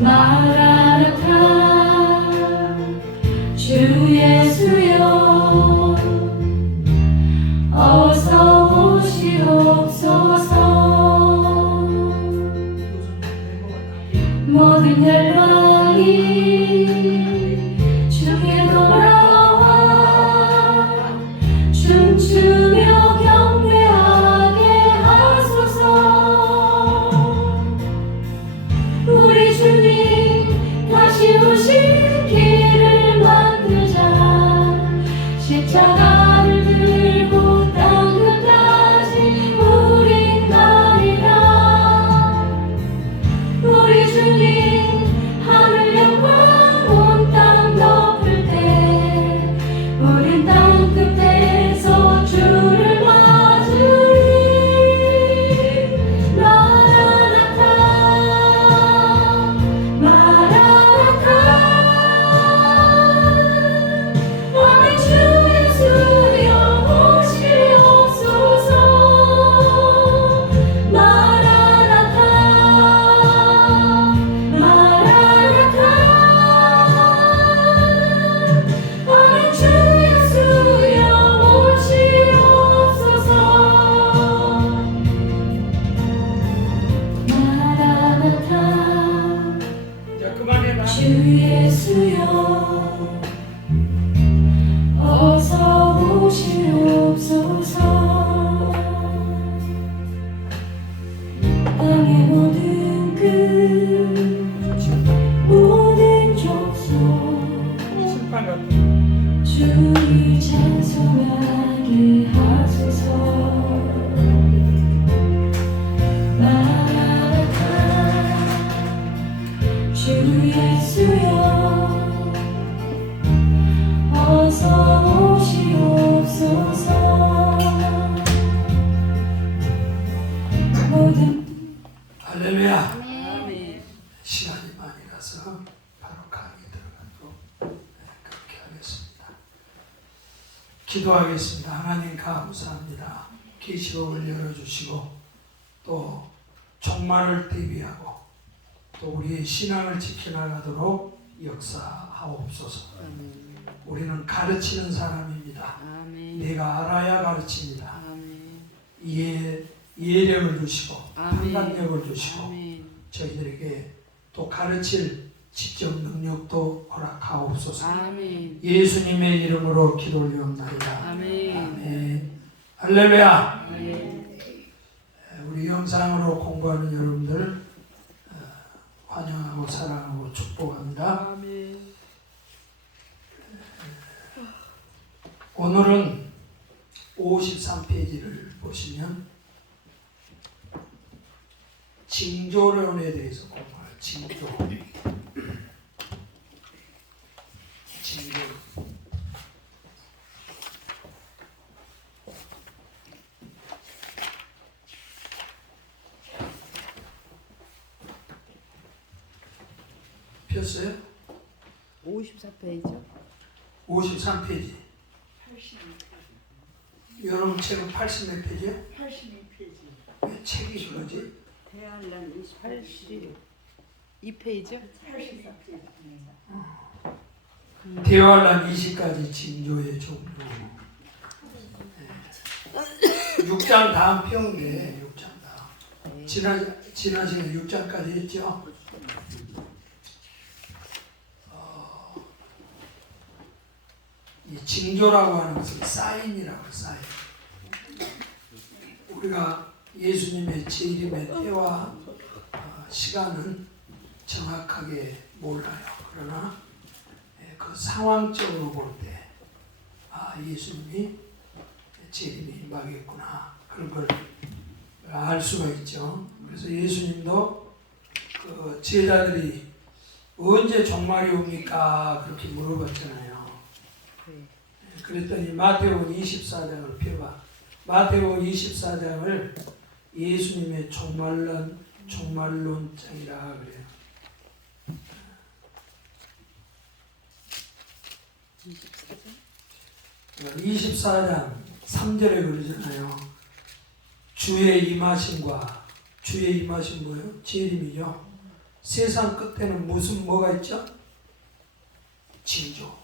마라나타 주 예수여 어서 오시옵소서. 모든 열방이 주께 돌아와 춤추며 경배하게 하소서. 우리 주님 다시 오실 길을 만들자. 십자가를 들고 땅 끝까지 우린 가리라. 우리 주님 하늘 영광 온 땅 덮을 때 우린 땅 끝에서 주를 맞으리. 마라나타 마라나타 오늘 주 예수여 오시옵소서. 마라나타 마라나타 오늘 주 예수여 오시옵소서. 마라나타 자, 그만해라. 주 예수여 어서 오시옵소서. 땅의 모든 끝 모든 족속 심판 같은 주를 찬송하게 하소서. 마라나타 주 예수여 어서 오시옵소서. 모든 할렐루야. 시간이 많이 가서 바로 강의 들어가도록 그렇게 하겠습니다. 기도하겠습니다. 하나님 감사합니다. 계시록을 열어주시고 또 종말을 대비하고 또 우리의 신앙을 지켜나가도록 역사하옵소서. 우리는 가르치는 사람입니다. 내가 알아야 가르칩니다. 이해력을 주시고 판단력을 주시고 저희들에게 또 가르칠 직접 능력도 허락하옵소서. 예수님의 이름으로 기도 올리옵나이다. 아멘. 할렐루야. 우리 영상으로 공부하는 여러분들 환영하고 사랑하고 축복합니다. 오늘은 53페이지를 보시면 징조론에 대해서 공부할 징조. 폈어요? 54페이지요? 53페이지. 여러분 책은 80몇 페이지야? 82페이지. 왜 책이 그러지? 대한란 82페이지요? 84페이지. 대화란 20가지 징조의 종류. 6장 다음 평인데 6장 다음. 지난 시간에 6장까지 했죠? 이 징조라고 하는 것은 사인이라고 사인. 우리가 예수님의 재림의 때와 시간은 정확하게 몰라요. 그러나 그 상황적으로 볼 때 예수님이 재림이 임하겠구나 그런 걸 알 수가 있죠. 그래서 예수님도 그 제자들이 언제 종말이 옵니까? 그렇게 물어봤잖아요. 그랬더니 마태복음 24장을 펴봐. 마태복음 24장을 예수님의 종말론장이라 그래요. 24장 3절에 그러잖아요. 주의 임하심과 주의 임하심 뭐예요? 재림이죠. 세상 끝에는 뭐가 있죠? 징조.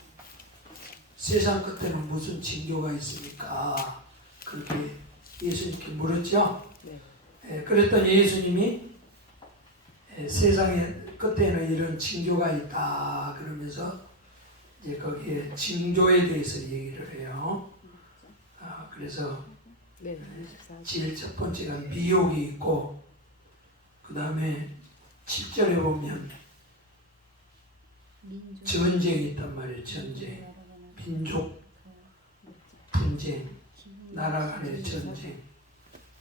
세상 끝에는 무슨 징조가 있습니까? 그렇게 예수님께 물었죠. 네. 그랬더니 예수님이 세상의 끝에는 이런 징조가 있다 그러면서 이제 거기에 징조에 대해서 얘기를 해요. 그래서 네. 24. 제일 첫 번째가 미혹이 있고, 그 다음에 7절에 보면 전쟁이 있단 말이에요. 전쟁, 민족 분쟁, 나라 간의 전쟁,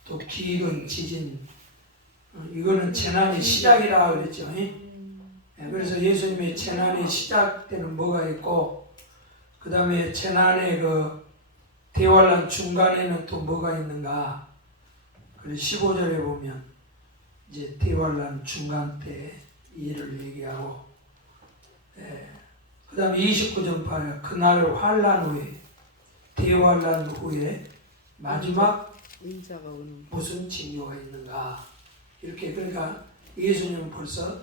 또 기근, 지진, 이거는 재난의 시작이라 그랬죠. 그래서 예수님의 재난의 시작 때는 뭐가 있고, 그 다음에 재난의 그 대환란 중간에는 또 뭐가 있는가? 그래서 15절에 보면 이제 대환란 중간 때 일을 얘기하고, 그 다음에 29절 봐요. 그날 환란 후에, 대환란 후에 마지막 인자가 오는. 무슨 징조가 있는가? 이렇게, 그러니까 예수님은 벌써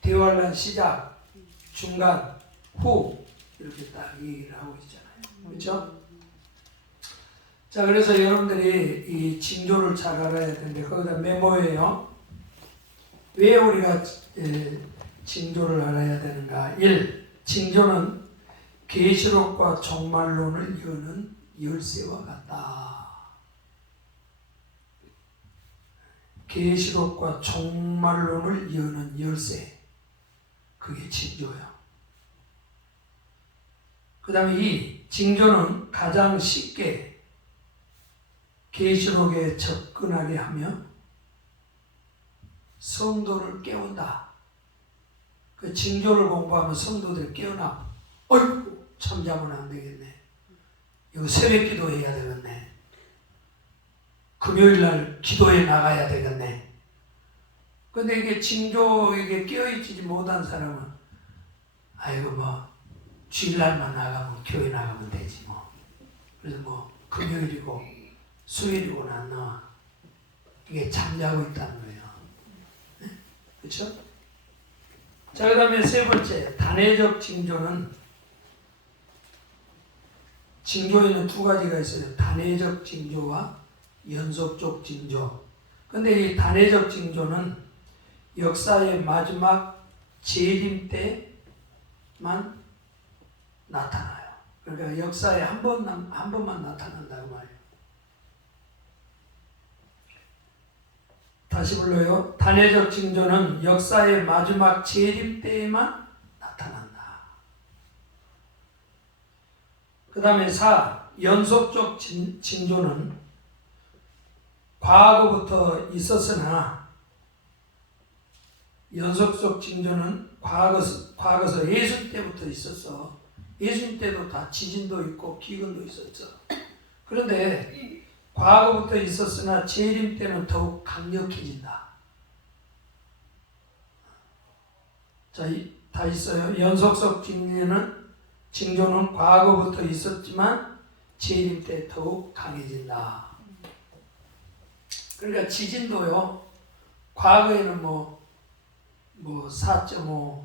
대환란 시작, 중간, 후 이렇게 딱 얘기를 하고 있잖아요. 그렇죠? 자, 그래서 여러분들이 이 징조를 잘 알아야 되는데, 거기다 메모예요. 왜 우리가 징조를 알아야 되는가? 1. 징조는 계시록과 종말론을 여는 열쇠와 같다. 계시록과 종말론을 여는 열쇠, 그게 징조야. 그 다음에 2. 징조는 가장 쉽게 계시록에 접근하게 하며 성도를 깨운다. 그 징조를 공부하면 성도들이 깨어나. 어이구, 잠자면 안 되겠네. 이거 새벽 기도해야 되겠네. 금요일날 기도에 나가야 되겠네. 근데 이게 징조에게 깨어있지 못한 사람은, 아이고 뭐 주일날만 나가면, 교회 나가면 되지 뭐. 그래서 뭐 금요일이고 수요일이고 안 나와. 이게 잠자고 있다는 거예요. 네? 그렇죠? 자, 그 다음에 세 번째, 단회적 징조는, 징조에는 두 가지가 있어요. 단회적 징조와 연속적 징조. 근데 이 단회적 징조는 역사의 마지막 재림 때만 나타나요. 그러니까 역사에 한 번만 나타난다고 말이에요. 다시 불러요. 단회적 징조는 역사의 마지막 재림 때에만 나타난다. 그 다음에 4. 연속적 징조는 과거부터 있었으나, 연속적 징조는 과거서 예수 때부터 있었어. 예수님 때도 다 지진도 있고 기근도 있었죠. 그런데 과거부터 있었으나 재림 때는 더욱 강력해진다. 자, 다 있어요. 연속적 징조는 과거부터 있었지만 재림 때 더욱 강해진다. 그러니까 지진도요, 과거에는 뭐 4.5,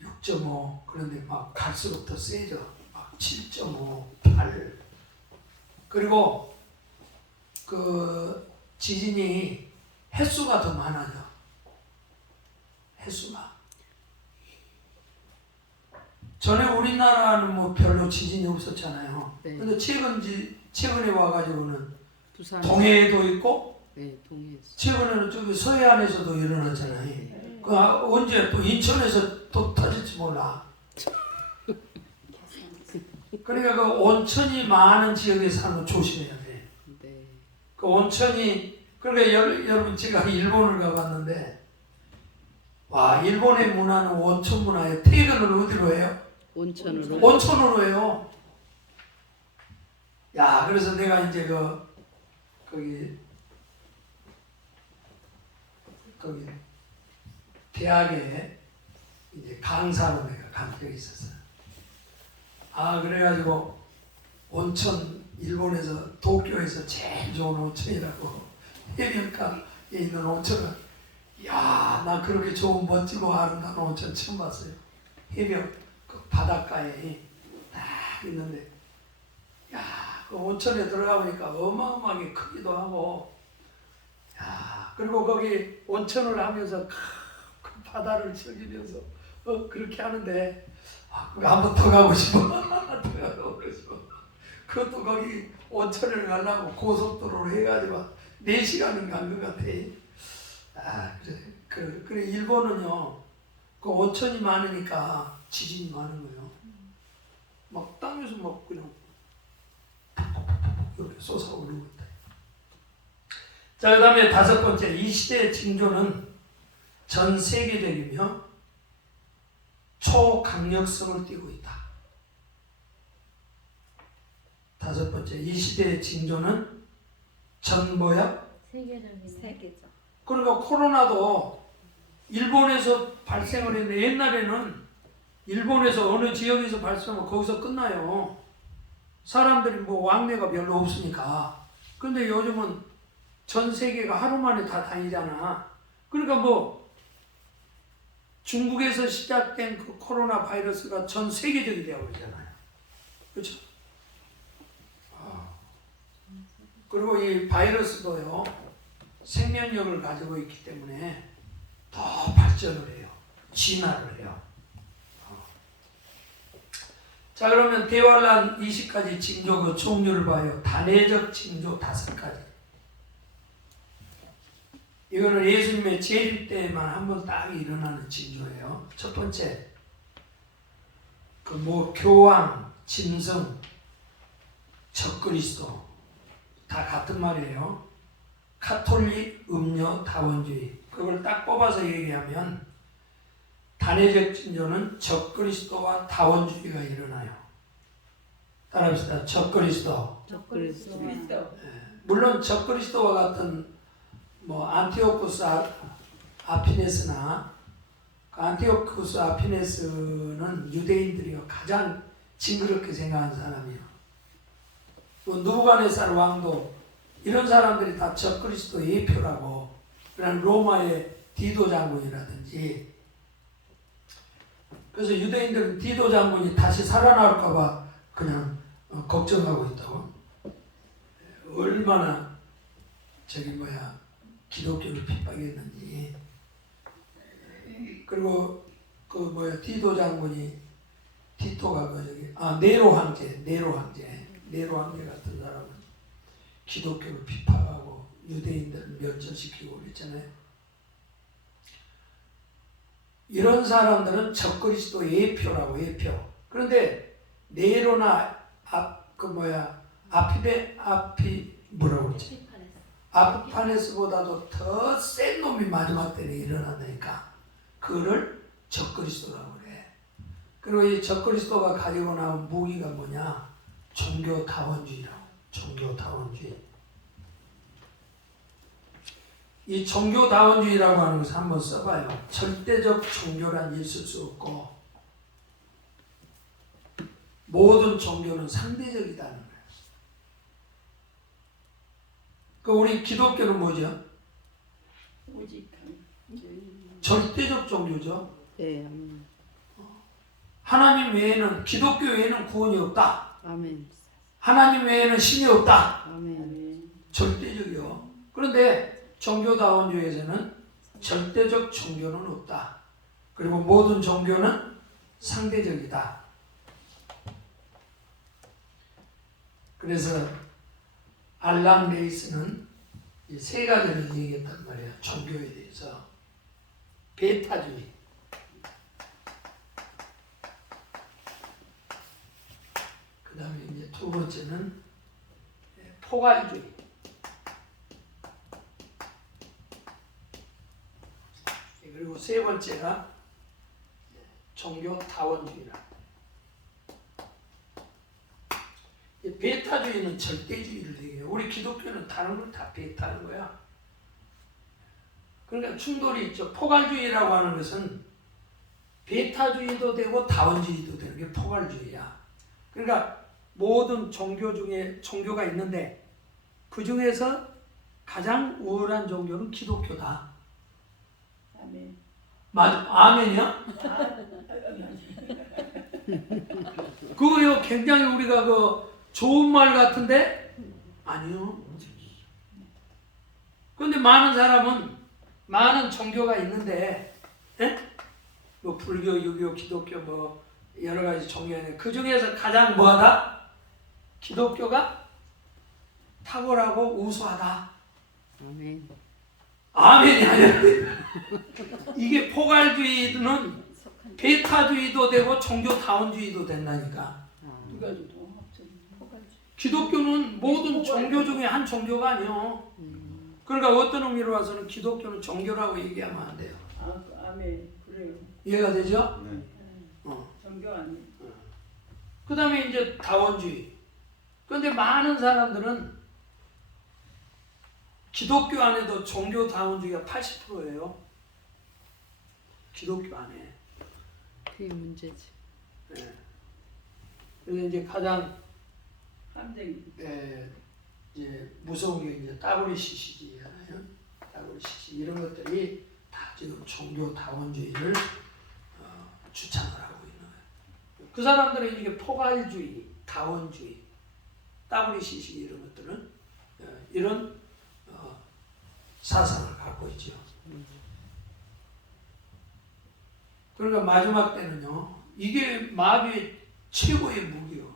6.5, 그런데 막 갈수록 더 세져. 막 7.5, 8. 그리고 그 지진이 횟수가 더 많아져. 횟수가. 전에 우리나라는 뭐 별로 지진이 없었잖아요. 네. 근데 최근에 와가지고는 부산. 동해에도 있고, 네, 동해. 최근에는 저기 서해안에서도 일어났잖아요. 네. 그 언제 또 인천에서 또 터질지 몰라. 그러니까 그 온천이 많은 지역에 사는 조심해야 돼. 네. 그 온천이, 그러니까 여러분 제가 일본을 가봤는데, 와, 일본의 문화는 온천 문화예요. 퇴근을 어디로 해요? 온천으로. 온천으로 해요. 야, 그래서 내가 이제 거기 대학에 이제 강사로 내가 간 적이 있었어요. 그래가지고 온천, 일본에서 도쿄에서 제일 좋은 온천이라고, 해변가에 있는 온천은 야, 나 그렇게 좋은 멋지고 아름다운 온천 처음 봤어요. 해변 그 바닷가에 딱 있는데, 야, 그 온천에 들어가 보니까 어마어마하게 크기도 하고, 야, 그리고 거기 온천을 하면서 그 바다를 즐기면서 그렇게 하는데, 그거 한번 더 가고 싶어. 더 가고 싶어. 그것도 거기 온천을 가려고 고속도로로 해가지고 4시간은 간 것 같아. 그래 일본은요, 그 온천이 많으니까 지진이 많은 거예요. 막 땅에서 막 그냥 이렇게 솟아오르는 것 같아요. 자, 그 다음에 5번째, 이 시대의 징조는 전 세계적이며 초강력성을 띠고 있다. 5번째, 이 시대의 징조는 전 뭐야? 세계적. 그러니까 코로나도 일본에서 발생을 했는데, 옛날에는 일본에서 어느 지역에서 발생하면 거기서 끝나요. 사람들이 뭐 왕래가 별로 없으니까. 근데 요즘은 전 세계가 하루 만에 다 다니잖아. 그러니까 뭐 중국에서 시작된 그 코로나 바이러스가 전 세계적이 되어 버리잖아요. 그렇죠? 그리고 이 바이러스도요, 생명력을 가지고 있기 때문에 더 발전을 해요. 진화를 해요. 자, 그러면 대환란 20가지 징조 그 종류를 봐요. 단회적 징조 5가지. 이거는 예수님의 재림 때만 한 번 딱 일어나는 징조예요. 첫 번째, 그 뭐 교황, 짐승, 적그리스도 다 같은 말이에요. 카톨릭, 음료, 다원주의. 그걸 딱 뽑아서 얘기하면 단회적 징조는 적그리스도와 다원주의가 일어나요. 따라합시다. 적그리스도. 적그리스도. 물론 적그리스도와 같은 뭐 안티오쿠스 아피네스나, 안티오쿠스 아피네스는 유대인들이 가장 징그럽게 생각하는 사람이에요. 또 누부갓네살 왕도, 이런 사람들이 다 적그리스도 예표라고. 그런 로마의 디도 장군이라든지. 그래서 유대인들은 디도 장군이 다시 살아나올까봐 그냥 걱정하고 있다고. 얼마나 기독교를 핍박했는지. 그리고 디도 장군이, 티토가 네로 황제 같은 사람은 기독교를 핍박하고 유대인들을 멸절시키고 그랬잖아요. 이런 사람들은 적그리스도 예표라고, 예표. 그런데 네로나 뭐라고 그러지? 아프파네스보다도 더 센 놈이 마지막 때에 일어난다니까. 그거를 적그리스도라고 그래. 그리고 이 적그리스도가 가지고 나온 무기가 뭐냐? 종교다원주의라고. 종교다원주의. 이 종교다원주의라고 하는 것을 한번 써봐요. 절대적 종교란 있을 수 없고 모든 종교는 상대적이다는 거예요. 그 우리 기독교는 뭐죠? 절대적 종교죠. 네, 아멘. 하나님 외에는, 기독교 외에는 구원이 없다. 아멘. 하나님 외에는 신이 없다. 아멘. 절대적이요. 그런데 종교다원주의에서는 절대적 종교는 없다. 그리고 모든 종교는 상대적이다. 그래서 알랑 레이스는 이 3가지를 얘기했단 말이야. 종교에 대해서. 베타주의. 그 다음에 이제 2번째는 포괄주의. 그리고 3번째가 종교다원주의라. 베타주의는 절대주의를 얘기해요. 우리 기독교는 다른 걸 다 베타는 거야. 그러니까 충돌이 있죠. 포괄주의라고 하는 것은 베타주의도 되고 다원주의도 되는 게 포괄주의야. 그러니까 모든 종교 중에 종교가 있는데 그 중에서 가장 우월한 종교는 기독교다. 아멘. 아멘이요? 그거요 굉장히 우리가 그 좋은 말 같은데 아니요. 그런데 많은 사람은 많은 종교가 있는데, 예? 뭐 불교, 유교, 기독교 뭐 여러 가지 종교가 있는데 그 중에서 가장 뭐하다? 기독교가 탁월하고 우수하다. 아멘. 아멘이 아니라 이게 포괄주의는 베타주의도 되고 종교다원주의도 된다니까. 두 가지 도 합쳐 포괄주의. 기독교는 모든 종교 중에 한 종교가 아니요. 그러니까 어떤 의미로 와서는 기독교는 종교라고 얘기하면 안 돼요. 아멘. 그래요. 이해가 되죠? 네. 종교 아니에요. 그 다음에 이제 다원주의. 그런데 많은 사람들은 기독교 안에도 종교 다원주의가 80%예요. 기독교 안에. 그게 문제지. 예. 그래서 이제 가장 함정. 이제 무서운 게 이제 WCC잖아요. WCC 이런 것들이 다 지금 종교 다원주의를 주창을 하고 있는 거예요. 그 사람들은 이게 포괄주의, 다원주의, WCC 이런 것들은 이런 사상을 갖고 있죠. 그러니까 마지막 때는요, 이게 마귀의 최고의 무기요.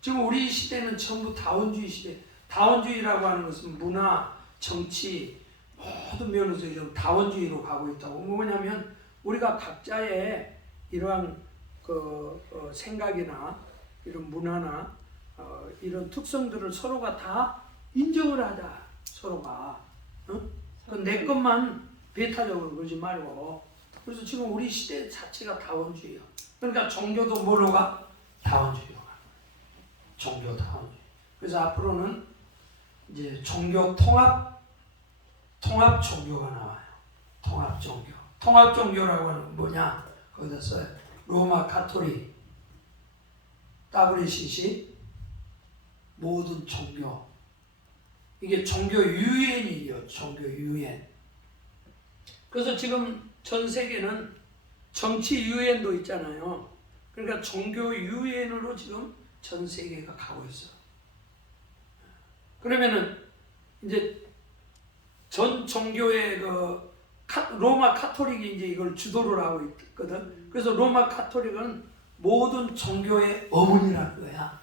지금 우리 시대는 전부 다원주의 시대. 다원주의라고 하는 것은 문화, 정치 모든 면에서 다원주의로 가고 있다고. 뭐냐면 우리가 각자의 이러한 생각이나 이런 문화나 이런 특성들을 서로가 다 인정을 하자. 서로가. 내 것만 배타적으로 그러지 말고. 그래서 지금 우리 시대 자체가 다원주의야. 그러니까 종교도 뭐로 가? 다원주의로 가. 종교 다원주의. 그래서 앞으로는 이제 종교 통합 종교가 나와요. 통합 종교. 통합 종교라고 하는 건 뭐냐? 거기다 써요. 로마 가톨릭, WCC, 모든 종교. 이게 종교 유엔이에요. 종교 유엔. 그래서 지금 전 세계는 정치 유엔도 있잖아요. 그러니까 종교 유엔으로 지금 전 세계가 가고 있어. 그러면은 이제 전 종교의 로마 카톨릭이 이제 이걸 주도를 하고 있거든. 그래서 로마 카톨릭은 모든 종교의 어머니라는 거야.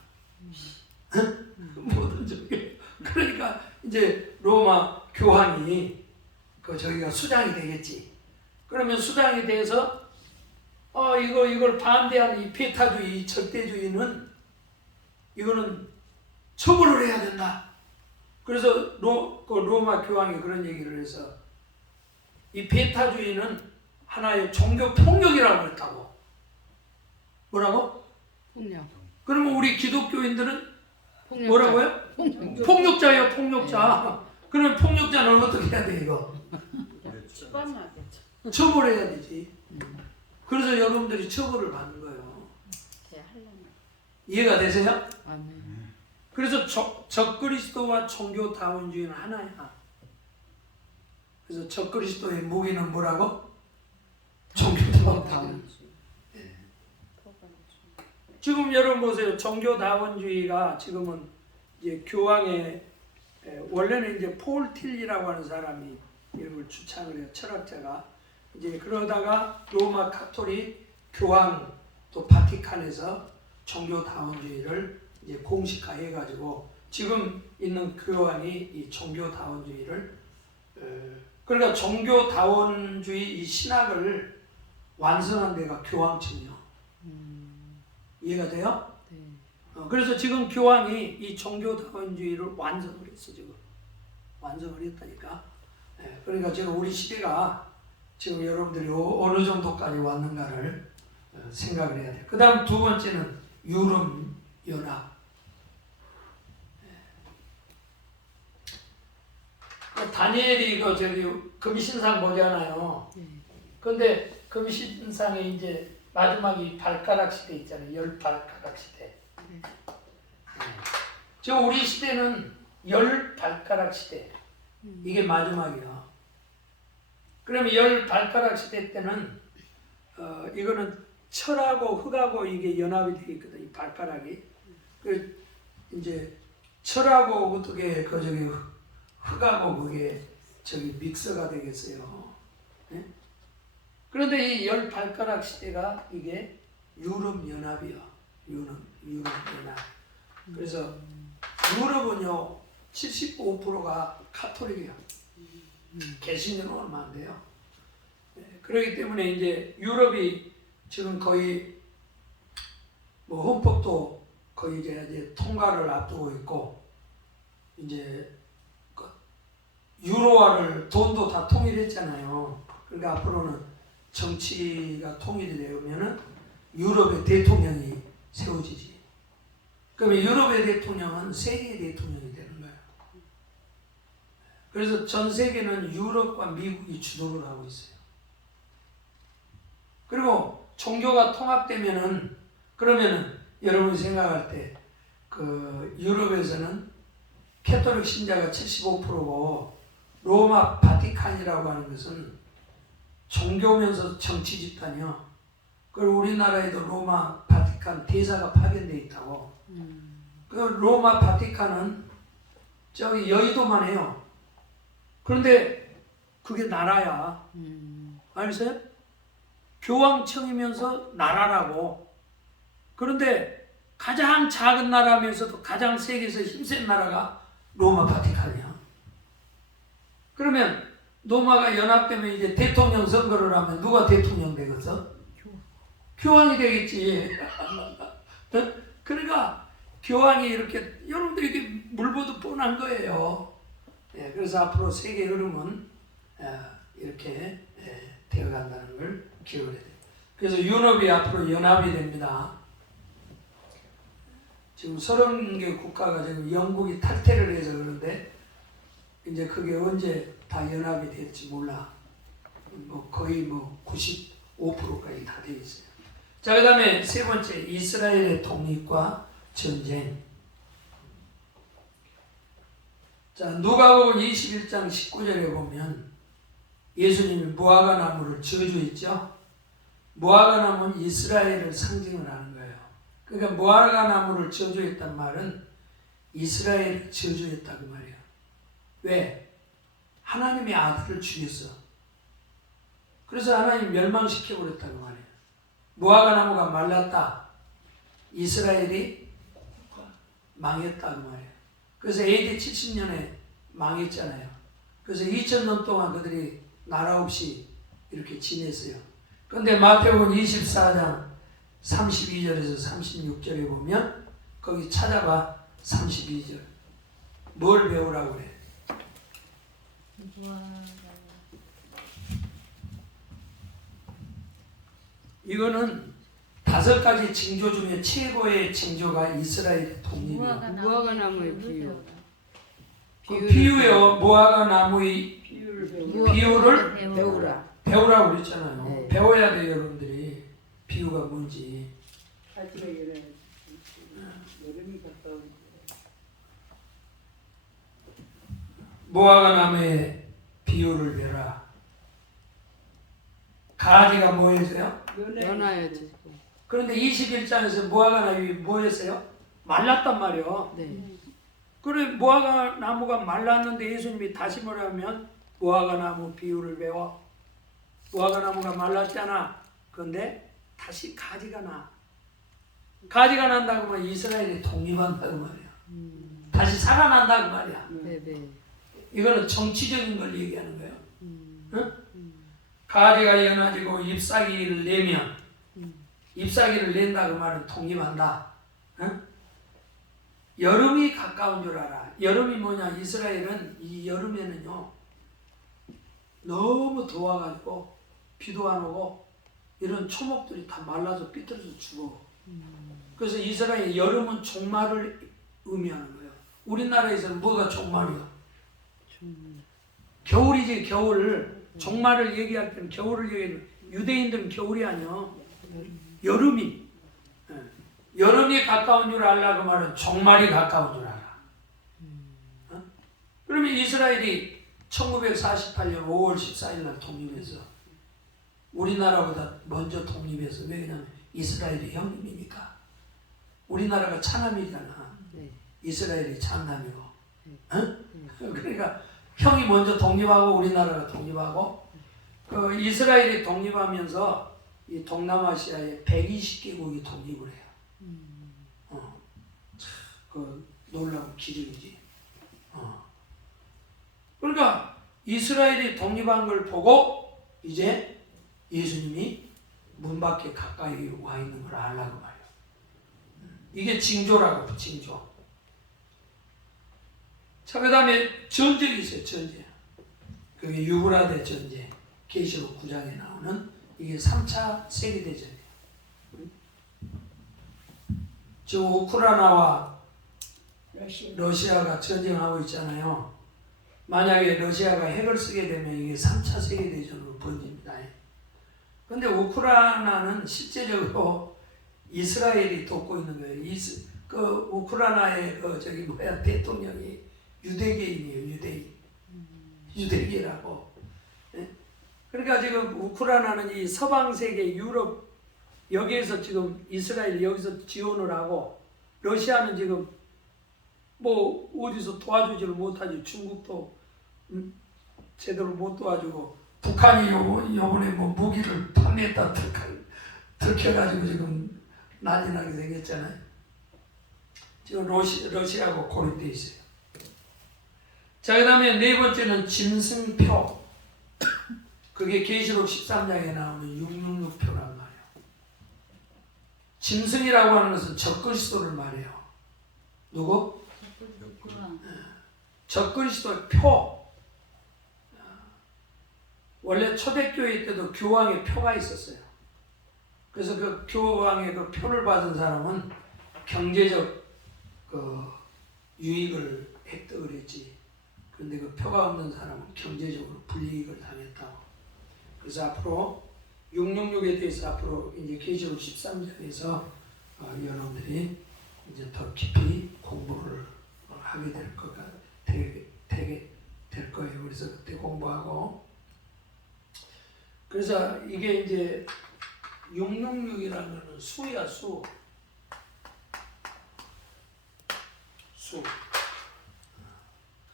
모든 종교. 그러니까 이제 로마 교황이 저기가 수장이 되겠지. 그러면 수장이 돼서 이걸 반대하는 이 베타주의, 이 절대주의는 이거는 처벌을 해야 된다. 그래서 로마 교황이 그런 얘기를 해서 이 베타주의는 하나의 종교 폭력이라고 했다고. 뭐라고? 폭력. 그러면 우리 기독교인들은 폭력자. 뭐라고요? 폭력자예요, 폭력자. 그러면 폭력자는 어떻게 해야 돼 이거? 처벌해야 돼. 처벌해야 되지. 그래서 여러분들이 처벌을 받는 거예요. 이해가 되세요? 아멘. 그래서 적그리스도와 종교다원주의는 하나야. 그래서 적그리스도의 무기는 뭐라고? 종교다원주의. 지금 여러분 보세요. 종교다원주의가 지금은 이제 교황의 원래는 이제 폴 틸리라고 하는 사람이 이런 걸 주창을 해요. 철학자가. 이제 그러다가 로마 카톨릭 교황 또 바티칸에서 종교다원주의를 이제 공식화해 가지고 지금 있는 교황이 이 종교다원주의를 그러니까 종교다원주의 이 신학을 완성한 데가 교황청이요. 이해가 돼요? 네. 그래서 지금 교황이 이 종교다원주의를 완성을 했어. 지금 완성을 했다니까. 그러니까 지금 우리 시대가 지금 여러분들이 어느 정도까지 왔는가를 생각을 해야 돼요. 그 다음 두 번째는 유럽연합. 다니엘이 저기 금신상 보잖아요. 근데 금신상에 이제 마지막이 발가락 시대 있잖아요. 10발가락 시대. 지금 우리 시대는 10발가락 시대. 이게 마지막이야. 그러면 열 발가락 시대 때는 이거는 철하고 흙하고 이게 연합이 되어 있거든. 이 발가락이. 그 이제 철하고 어떻게 그 저기 흙하고 그게 저기 믹서가 되겠어요. 네? 그런데 이 열 발가락 시대가 이게 유럽 연합이야. 유럽 연합. 그래서 유럽은요 75%가 카톨릭이야. 개신교는 얼마 안 돼요. 네, 그렇기 때문에 이제 유럽이 지금 거의 뭐 헌법도 거의 이제 통과를 앞두고 있고 이제 그 유로화를 돈도 다 통일했잖아요. 그러니까 앞으로는 정치가 통일이 되면은 유럽의 대통령이 세워지지. 그러면 유럽의 대통령은 세계의 대통령이 되는 거예요. 그래서 전 세계는 유럽과 미국이 주도를 하고 있어요. 그리고 종교가 통합되면은 그러면은 여러분이 생각할 때 그 유럽에서는 캐톨릭 신자가 75%고 로마 바티칸이라고 하는 것은 종교면서 정치 집단이요. 그리고 우리나라에도 로마 바티칸 대사가 파견되어 있다고. 그 로마 바티칸은 저기 여의도만 해요. 그런데 그게 나라야. 알겠어요? 교황청이면서 나라라고. 그런데 가장 작은 나라면서도 가장 세계에서 힘센 나라가 로마 바티칸이야. 그러면 로마가 연합되면 이제 대통령 선거를 하면 누가 대통령 되겠어? 교황이 되겠지. 그러니까 교황이 이렇게 여러분들 이게 물보듯 뻔한 거예요. 예, 그래서 앞으로 세계 흐름은 이렇게 되어간다는 걸 기억을 해야 돼요. 그래서 유럽이 앞으로 연합이 됩니다. 지금 30개 국가가 지금 영국이 탈퇴를 해서 그런데 이제 그게 언제 다 연합이 될지 몰라. 뭐 거의 뭐 95%까지 다 돼 있어요. 자, 그 다음에 세 번째, 이스라엘의 독립과 전쟁. 자, 누가복음 21장 19절에 보면 예수님이 무화과 나무를 저주했죠. 무화과 나무는 이스라엘을 상징을 하는 거예요. 그러니까 무화과 나무를 저주했단 말은 이스라엘을 저주했다 그 말이에요. 왜? 하나님의 아들을 죽였어. 그래서 하나님 멸망시켜버렸다 그 말이에요. 무화과 나무가 말랐다. 이스라엘이 망했다 그 말이에요. 그래서 AD 70년에 망했잖아요. 그래서 2000년 동안 그들이 나라 없이 이렇게 지냈어요. 그런데 마태복음 24장 32절에서 36절에 보면 거기 찾아봐. 32절 뭘 배우라고 그래? 이거는 5가지 징조 중에 최고의 징조가 이스라엘의 독립이에요. 무화과 나무의 비유. 그 비유요. 무화과 나무의 비유를 배우라고 그랬잖아요. 네. 배워야 돼요, 여러분들이. 비유가 뭔지. 가지가 열어야지. 여름이 가까운데. 무화과 나무의 비유를 배라. 가지가 뭐였어요? 연하여지. 그런데 21장에서 무화과 나무이 뭐였어요? 말랐단 말이요. 네. 그래 무화과 나무가 말랐는데 예수님이 다시 뭐라면 무화과 나무 비유를 배워. 무화과 나무가 말랐잖아. 그런데 다시 가지가 나. 가지가 난다고 하면 이스라엘이 독립한다고 말이야. 다시 살아난다고 말이야. 네네. 이거는 정치적인 걸 얘기하는 거예요. 응? 가지가 연해지고 잎사귀를 내면 잎사귀를 낸다고 말은 독립한다. 응? 여름이 가까운 줄 알아. 여름이 뭐냐? 이스라엘은 이 여름에는요 너무 더워가지고 비도 안 오고 이런 초목들이 다 말라서 삐뚤어져 죽어. 그래서 이스라엘 여름은 종말을 의미하는 거예요. 우리나라에서는 뭐가 종말이야? 겨울이지 겨울. 종말을 얘기할 때는 겨울을 얘기하는 유대인들은 겨울이 아니야. 여름이. 여름이 가까운 줄 알라 그 말은 종말이 가까운 줄 알아. 그러면 이스라엘이 1948년 5월 14일 날 독립해서 우리나라보다 먼저 독립해서 왜냐면 이스라엘이 형님이니까 우리나라가 차남이잖아. 네. 이스라엘이 장남이고. 응? 그러니까 형이 먼저 독립하고 우리나라가 독립하고 그 이스라엘이 독립하면서 이 동남아시아에 120개국이 독립을 해요. 그 놀라운 기적이지. 그러니까 이스라엘이 독립한 걸 보고 이제 예수님이 문 밖에 가까이 와 있는 걸 알라고 말이에요. 이게 징조라고, 징조. 자, 그 다음에 전쟁이 있어요, 전쟁. 그게 유브라데 전쟁. 계시록 9장에 나오는 이게 3차 세계대전이에요. 지금 우크라이나와 러시아가 전쟁하고 있잖아요. 만약에 러시아가 핵을 쓰게 되면 이게 3차 세계대전으로 번집니다. 근데 우크라이나는 실제적으로 이스라엘이 돕고 있는 거예요. 그 우크라이나의 대통령이 유대계인이에요. 유대계라고. 그러니까 지금 우크라이나는 이 서방 세계 유럽 여기에서 지금 이스라엘 여기서 지원을 하고 러시아는 지금 뭐 어디서 도와주지를 못하지. 중국도 제대로 못 도와주고 북한이 요번에 뭐 무기를 판매했다 들켜가지고 지금 난리 나게 생겼잖아요. 지금 러시아하고 고립돼 있어요. 자, 그 다음에 네 번째는 짐승표. 그게 계시록 13장에 나오는 666표란 말이에요. 짐승이라고 하는 것은 적그리스도를 말해요. 누구? 적그리스도의 표. 원래 초대교회 때도 교황의 표가 있었어요. 그래서 그 교황의 그 표를 받은 사람은 경제적 그 유익을 획득을 했지. 그런데 그 표가 없는 사람은 경제적으로 불이익을 당했다고. 그래서 앞으로 666에 대해서 앞으로 이제 계시록 13장에서 여러분들이 이제 더 깊이 공부를 하게 될 거예요. 그래서 그때 공부하고. 그래서 이게 이제 666이라는 거는 수야, 수.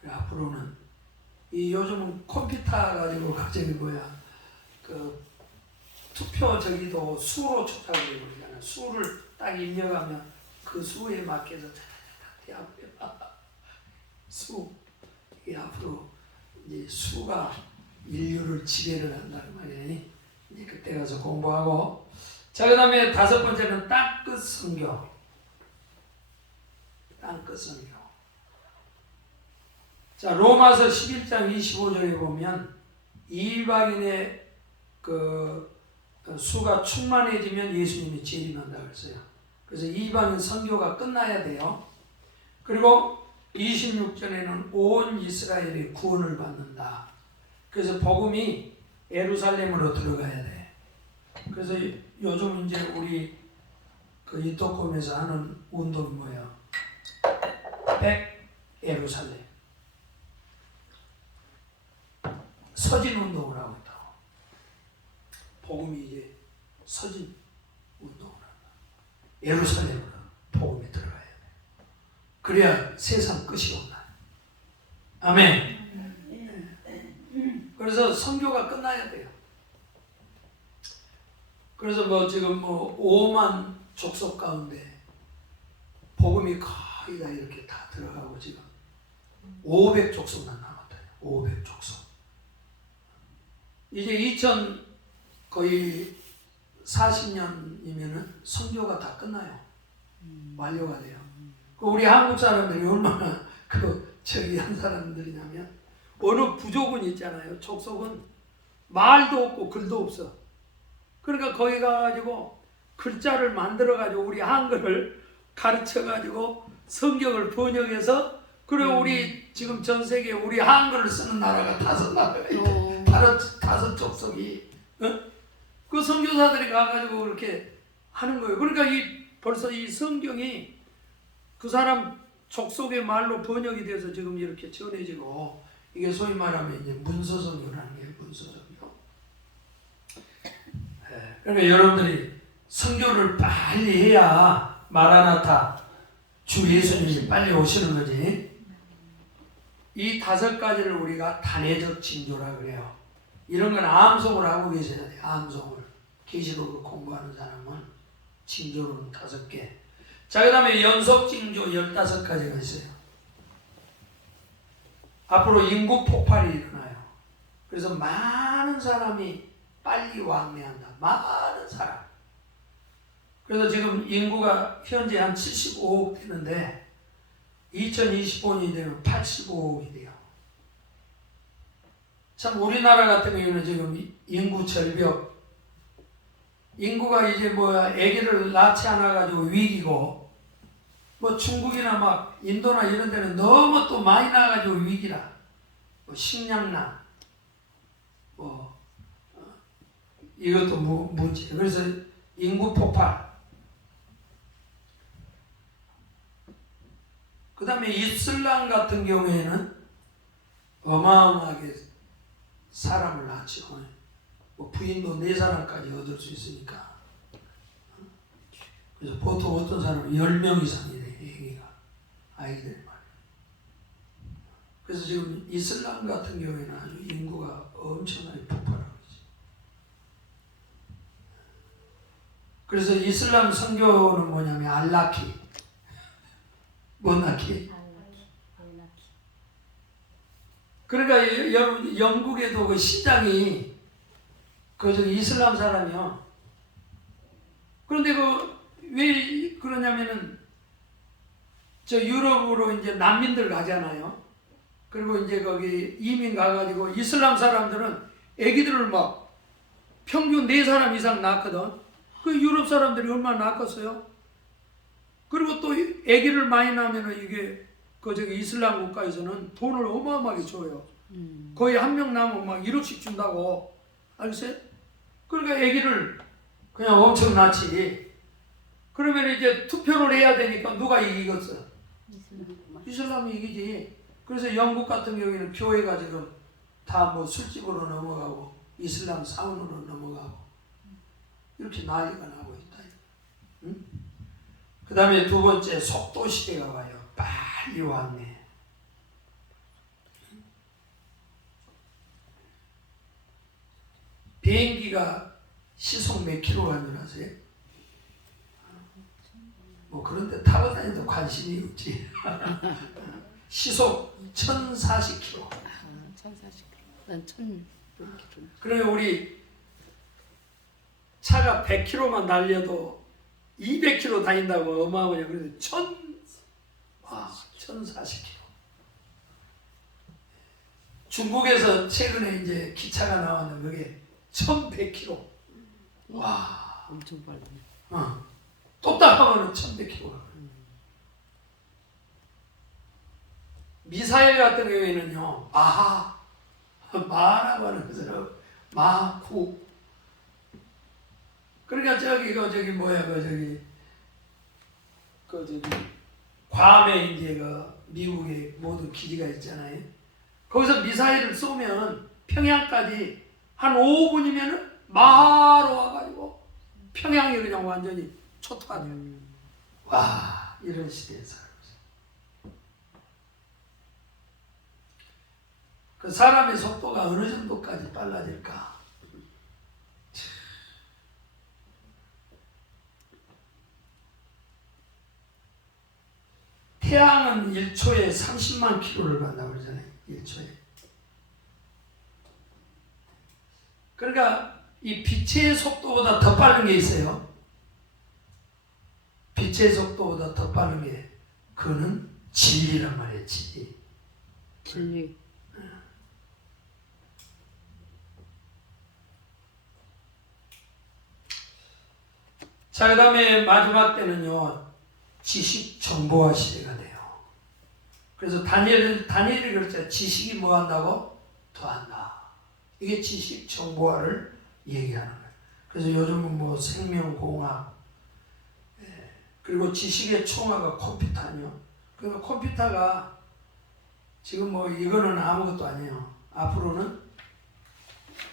앞으로는 이 요즘은 컴퓨터 가지고 갑자기 그 투표 저기도 수로 조작을 해버리잖아요. 수를 딱 입력하면 그 수에 맞게서 수. 이게 앞으로 이제 수가 인류를 지배를 한다는 말이에요. 이제 그때 가서 공부하고. 자, 그 다음에 다섯 번째는 땅끝 선교. 땅끝 선교. 자, 로마서 11장 25절에 보면 이방인의 그 수가 충만해지면 예수님이 재림한다고 했어요. 그래서 이방인 선교가 끝나야 돼요. 그리고 26절에는 온 이스라엘이 구원을 받는다. 그래서 복음이 예루살렘으로 들어가야 돼. 그래서 요즘 이제 우리 그 이토콤에서 하는 운동이 뭐예요? 예루살렘. 서진 운동을 하고 있다고. 복음이 이제 서진 운동을 한다. 예루살렘으로 복음이 들어가야 돼. 그래야 세상 끝이 온다. 아멘. 그래서 선교가 끝나야 돼요. 그래서 뭐 지금 뭐 5만 족속 가운데 복음이 거의 다 이렇게 다 들어가고 지금 500족속만 남았다. 500족속. 이제 거의 40년이면은 선교가 다 끝나요. 완료가 돼요. 우리 한국 사람들이 얼마나 저기 한 사람들이냐면 어느 부족은 있잖아요. 족속은 말도 없고 글도 없어. 그러니까 거기 가가지고 글자를 만들어가지고 우리 한글을 가르쳐가지고 성경을 번역해서 그리고 우리 지금 전 세계에 우리 한글을 쓰는 나라가 5나라가 있대. 다섯 족속이. 그 선교사들이 가가지고 그렇게 하는 거예요. 그러니까 벌써 이 성경이 그 사람 족속의 말로 번역이 돼서 지금 이렇게 전해지고 이게 소위 말하면 이제 문서성교라는 게 문서성교. 그러니까 여러분들이 성교를 빨리 해야 마라나타 주 예수님이 빨리 오시는 거지. 이 5가지를 우리가 단회적 징조라 그래요. 이런 건 암송을 하고 계셔야 돼요. 암송을. 계시록을 공부하는 사람은 징조로는 5개. 자, 그 다음에 연속 징조 15가지가 있어요. 앞으로 인구 폭발이 일어나요. 그래서 많은 사람이 빨리 왕래한다. 많은 사람. 그래서 지금 인구가 현재 한 75억 되는데 2025년이 되면 85억이 돼요. 참 우리나라 같은 경우는 지금 인구 절벽, 인구가 이제 아기를 낳지 않아 가지고 위기고, 중국이나 막 인도나 이런 데는 너무 또 많이 나와 가지고 위기라. 식량난, 이것도 문제. 그래서 인구 폭발. 그 다음에 이슬람 같은 경우에는 어마어마하게 사람을 낳죠. 부인도 4사람까지 얻을 수 있으니까. 그래서 보통 어떤 사람은 10명 이상이 돼, 애기가. 아이들 말이야. 그래서 지금 이슬람 같은 경우에는 아주 인구가 엄청나게 폭발하고 있지. 그래서 이슬람 선교는 뭐냐면 알라키. 뭔 나키? 그러니까 여러분 영국에도 그 시장이 저기 이슬람 사람이요. 그런데 왜 그러냐면은 저 유럽으로 이제 난민들 가잖아요. 그리고 이제 거기 이민 가가지고 이슬람 사람들은 애기들을 막 평균 4사람 이상 낳거든. 그 유럽 사람들이 얼마나 낳겠어요? 그리고 또 아기를 많이 낳으면 이게 저기 이슬람 국가에서는 돈을 어마어마하게 줘요. 거의 한 명 낳으면 막 1억씩 준다고. 알겠어요? 그러니까 아기를 그냥 엄청 낳지. 그러면 이제 투표를 해야 되니까 누가 이기겠어? 이슬람이 이기지. 그래서 영국 같은 경우에는 교회가 지금 다 술집으로 넘어가고 이슬람 사원으로 넘어가고 이렇게 난리가 나고 있다. 응? 그 다음에 2번째 속도 시대가 와요. 빨리 왔네. 비행기가 시속 몇 킬로 간 줄 아세요? 그런데 타고 다니도 관심이 없지. 시속 1040km. 1040km. 난 1000km. 그러면 우리 차가 100km만 달려도 200km 다닌다고 어마어마해요. 그래서 1040km. 중국에서 최근에 이제 기차가 나왔는데 그게 1100km. 와, 엄청 빨리. 똑딱하면 1100km. 미사일 같은 경우에는요, 마라고 하는 것은 마후. 그러니까 저기 괌에 이제 미국의 모든 기지가 있잖아요. 거기서 미사일을 쏘면 평양까지 한 5분이면은 마하로 와가지고 평양이 그냥 완전히 초토화돼요. 와, 이런 시대에 살고 있어요. 그 사람의 속도가 어느 정도까지 빨라질까? 태양은 1초에 30만 킬로를 간다고 그러잖아요. 1초에. 그러니까 이 빛의 속도보다 더 빠른 게 있어요. 빛의 속도보다 더 빠른 게 그거는 진리란 말이에요. 진리. 진리. 자, 그 다음에 마지막 때는요, 지식 정보화 시대가 돼요. 그래서 다니엘이 그랬죠. 지식이 뭐 한다고? 더한다. 이게 지식 정보화를 얘기하는 거예요. 그래서 요즘은 생명공학, 그리고 지식의 총화가 컴퓨터 아니요. 그러니까 컴퓨터가 지금 뭐 이거는 아무것도 아니에요. 앞으로는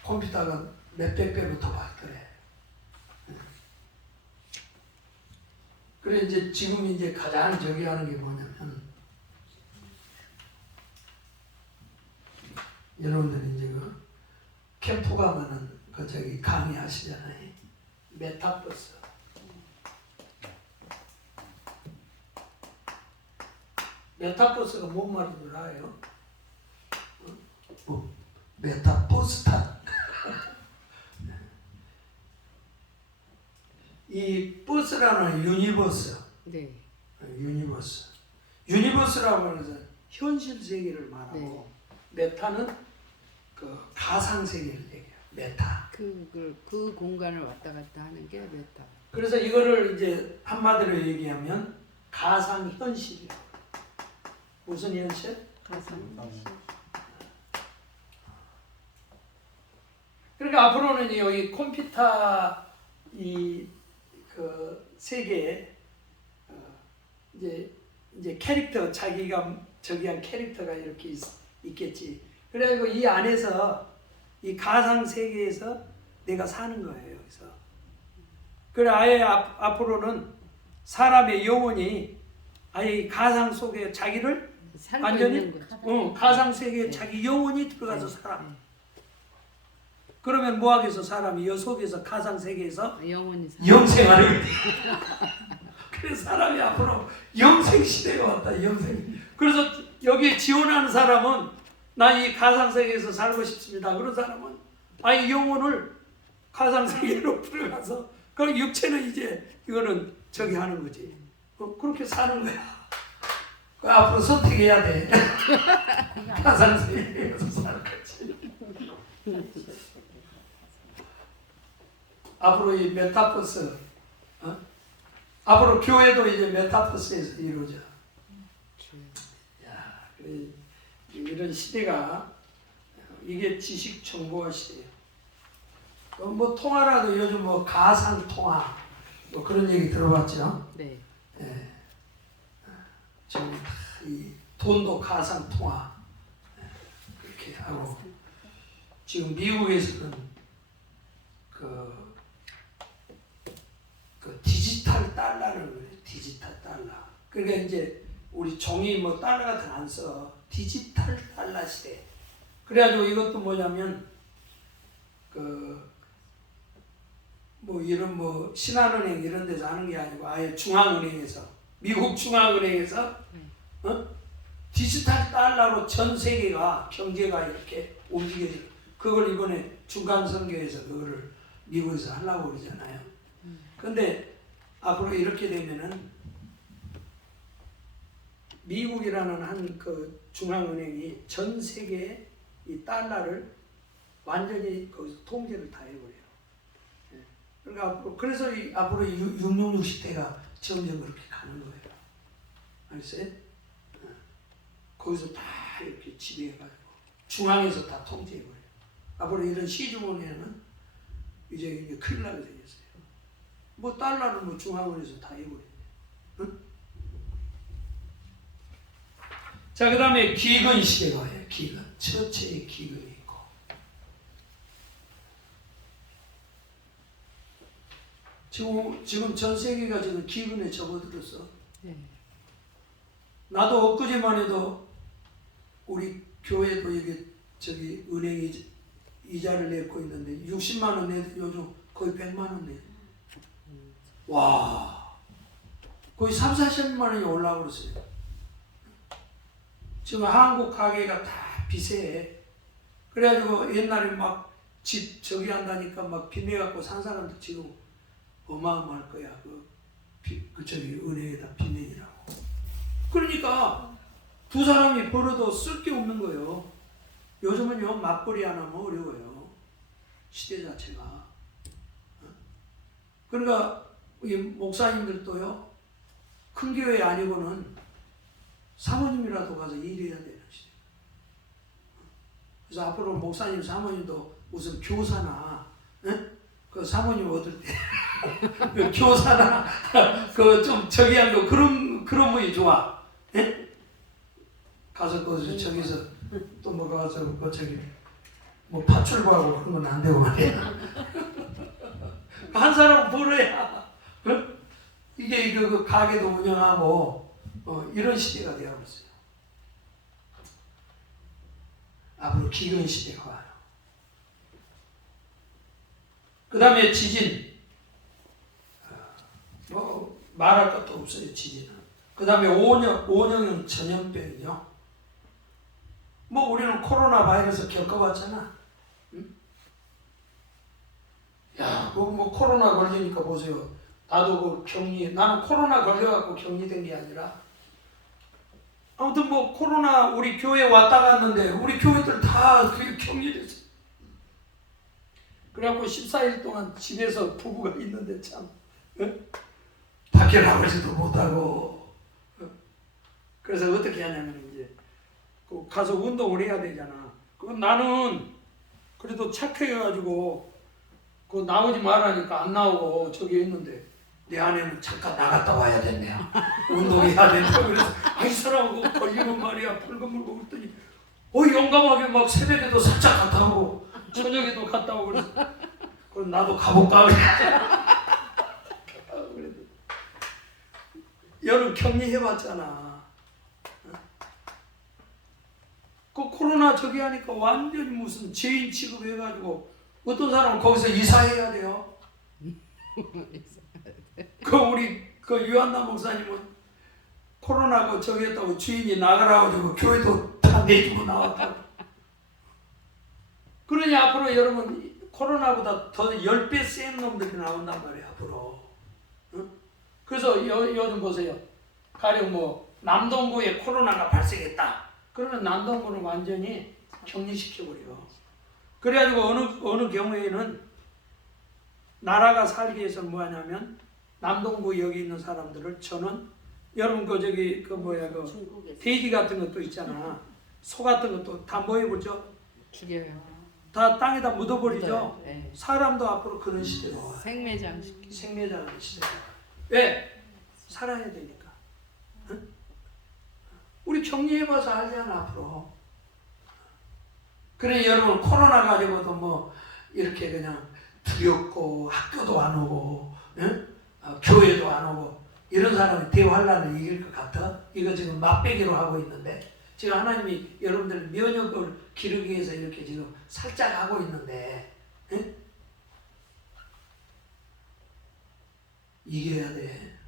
컴퓨터가 몇백 배로 더 발달해. 그래 이제 지금 이제 가장 저기 하는 게 뭐냐면 여러분들 이제 그 캠프 가면은 그 저기 강의하시잖아요. 메타버스. 메타버스가 뭔 말인 줄 알아요? 메타버스타. 이 버스라는 유니버스. 네. 유니버스. 유니버스라고 하면서 현실 세계를 말하고 메타는 그 가상 세계를 얘기해요. 메타. 그 공간을 왔다 갔다 하는 게 메타. 그래서 이거를 이제 한마디로 얘기하면 가상 현실이라고. 무슨 현실? 가상. 그러니까 앞으로는 여기 컴퓨터 이 그 세계에 이제 캐릭터 자기가 저기한 캐릭터가 이렇게 있겠지. 그래가지고 이 안에서 이 가상 세계에서 내가 사는 거예요. 여기서. 그래 아예 앞으로는 사람의 영혼이 아예 이 가상 속에 자기를 살고 완전히 있는 거죠. 가상 세계에 네. 자기 영혼이 들어가서 살아. 네. 그러면 뭐 하겠어? 사람이 여 속에서 가상 세계에서 영혼이 영생하는 거지. 그래서 사람이 앞으로 영생 시대가 왔다. 영생. 그래서 여기에 지원하는 사람은 나 이 가상 세계에서 살고 싶습니다. 그런 사람은 아예 영혼을 가상 세계로 들어가서 그 육체는 이제 이거는 저기 하는 거지. 그렇게 사는 거야. 앞으로 선택해야 돼. 가상 세계에서 사는 거지. 앞으로 이 메타버스, 앞으로 교회도 이제 메타버스에서 이루어져. 야, 그래, 이런 시대가 이게 지식 정보화 시대예요. 뭐 통화라도 요즘 뭐 가상 통화 뭐 그런 얘기 들어봤죠? 네. 예. 지금 이 돈도 가상 통화 그렇게 하고 지금 미국에서는 그 디지털 달러를 그래. 디지털 달러. 그러니까 이제 우리 종이 뭐 달러 같은 거 안 써. 디지털 달러 시대. 그래가지고 이것도 뭐냐면 뭐 이런 뭐 신한은행 이런 데서 하는 게 아니고 아예 중앙은행에서 미국 중앙은행에서 디지털 달러로 전 세계가 경제가 이렇게 움직여져. 그걸 이번에 중간 선거에서 그거를 미국에서 하려고 그러잖아요. 근데 앞으로 이렇게 되면은 미국이라는 한 그 중앙은행이 전 세계의 이 달러를 완전히 거기서 통제를 다 해버려요. 예. 그러니까 앞으로 그래서 앞으로 666 시대가 점점 그렇게 가는 거예요. 알겠어요? 거기서 다 이렇게 지배해가지고 중앙에서 다 통제해버려요. 앞으로 이런 시주머니에는 이제 큰일 나게 생겼어요. 뭐 달러를 뭐 중앙은에서 다 해버려요. 응? 자, 그 다음에 기근 시대가 와요. 기근. 처체의 기근이 있고. 지금 전 세계가 지금 기근에 접어들었어. 네. 나도 엊그제만 해도 우리 교회도 이게 저기 은행이 이자를 내고 있는데 60만 원 내도 요즘 거의 100만 원 내. 와, 거의 3, 40만 원이 올라버렸어요. 지금 한국 가게가 다 비싸해. 그래가지고 옛날에 막 집 저기 한다니까 막 빚내갖고 산 사람도 지금 어마어마할 거야. 저기 은행에다 빚내기라고. 그러니까 두 사람이 벌어도 쓸 게 없는 거예요. 요즘은요 맞벌이 안 하면 어려워요. 시대 자체가. 그러니까 이 목사님들도요 큰 교회 아니고는 사모님이라도 가서 일해야 되는 시대. 그래서 앞으로 목사님 사모님도 무슨 교사나 그 사모님 얻을 때 그 교사나 그 좀 저기 한 거 그런 분이 좋아. 예? 가서 저기서 또 뭐 가서 뭐 저기 뭐 파출부하고 그런 건 안 되고 말이야. 한 사람 벌어야 이게 그 가게도 운영하고 이런 시대가 되어버렸어요. 앞으로 기근 시대가 와요. 그 다음에 지진. 뭐 말할 것도 없어요. 지진은. 그 다음에 오염 전염병이요. 뭐 우리는 코로나 바이러스 겪어봤잖아. 응? 야, 뭐 코로나 걸리니까 보세요. 나도 나는 코로나 걸려갖고 격리된 게 아니라 아무튼 뭐 코로나 우리 교회 왔다 갔는데 우리 교회들 다 격리됐어. 그래갖고 14일 동안 집에서 부부가 있는데 참 밖에 나가지도 못하고 그래서 어떻게 하냐면 이제 가서 운동을 해야 되잖아. 그럼 나는 그래도 착해가지고 나오지 말라니까 안 나오고 저기 있는데 내 아내는 잠깐 나갔다 와야 된대요. 운동해야 된다. 그래서 이 사람하고 걸리면 말이야 벌금물고 그랬더니 용감하게 막 새벽에도 살짝 갔다 오고 저녁에도 갔다 오고 그래서 그럼 나도 가볼까 그래도 여름 격리해봤잖아. 그 코로나 저기 하니까 완전히 무슨 죄인 취급해가지고 어떤 사람은 거기서 이사해야 돼요. 우리 유한나 목사님은 코로나 저기 했다고 주인이 나가라고 하고 교회도 다 내주고 나왔다고. 그러니 앞으로 여러분 코로나보다 더 10배 센 놈들이 나온단 말이에요 앞으로. 응? 그래서 요즘 보세요. 가령 뭐 남동구에 코로나가 발생했다. 그러면 남동구는 완전히 격리시켜버려. 그래가지고 어느 경우에는 나라가 살기 위해서 뭐 하냐면 남동구 여기 있는 사람들을 저는 여러분 돼지 같은 것도 있잖아. 소 같은 것도 다 뭐 해보죠? 죽여요. 다 땅에다 묻어버리죠. 묻어요. 네. 사람도 앞으로 그런 시대가 와요. 생매장 시키. 생매장 시대가 와요. 왜? 살아야 되니까. 응? 우리 격리해봐서 알잖아 앞으로. 그래 여러분 코로나 가지고도 뭐 이렇게 그냥 두렵고 학교도 안 오고 응? 교회도 안 오고 이런 사람이 대환란을 이길 것 같아? 이거 지금 맛배기로 하고 있는데 지금 하나님이 여러분들 면역을 기르기 위해서 이렇게 지금 살짝 하고 있는데 응? 이겨야 돼.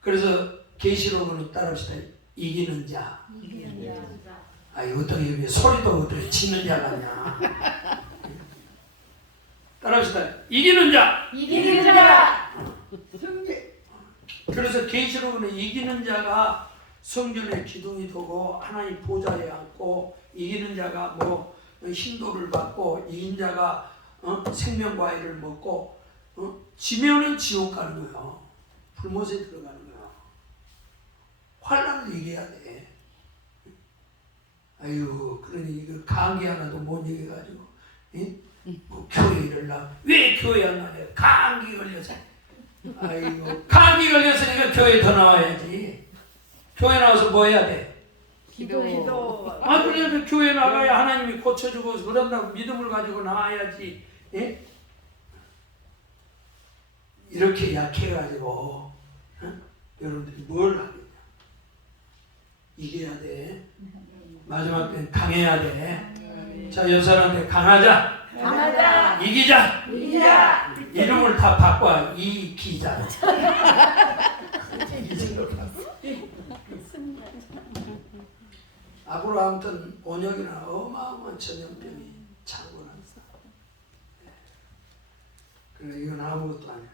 그래서 계시록은 따라합시다. 이기는 자. 이거 어떻게 소리도 어떻게 치는 자 같냐. 따라합시다. 이기는 자. 이기는 자. 승리. 그래서 계시록은 이기는 자가 성전의 기둥이 되고 하나님 보좌에 앉고 이기는 자가 뭐 힘도를 받고 이긴 자가 생명과일을 먹고 지면은 지옥 가는 거예요. 불못에 들어가는 거예요. 환란을 이겨야 돼. 아유, 그러니 그 감기 하나도 못 이겨가지고, 뭐 교회를 왜 교회 안 나냐? 감기 걸려서. 아이고, 감기 걸렸으니까 교회 더 나와야지. 교회 나와서 뭐 해야 돼? 기도. 그래서 교회 나가야 하나님이 고쳐주고 그런다고 믿음을 가지고 나와야지. 예? 이렇게 약해가지고 여러분들이 뭘 하겠냐? 이겨야 돼. 마지막 때는 강해야 돼. 자, 옆 사람한테 강하자. 강하자. 이기자. 이기자. 이름을 다 바꿔. 이기자. 앞으로 아무튼 온역이나 어마어마한 전염병이 창궐한다. 그래 이건 아무것도 아니야.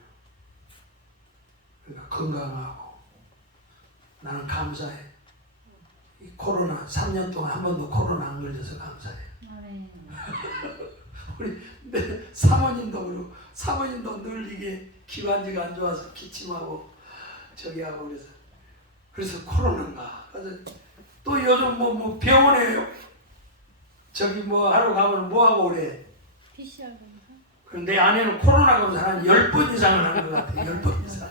그러니까 건강하고 나는 감사해. 이 코로나 3년 동안 한 번도 코로나 안 걸려서 감사해. 우리 사모님도 그러고 사모님도 늘 이게 기관지가 안 좋아서 기침하고 저기 하고 그래서 코로나인가. 그래서 또 요즘 뭐 병원에 저기 뭐 하러 가면 뭐 하고 그래. PCR 그런데 내 아내는 코로나 검사 한 10번 이상을 하는 것 같아. 10번 이상.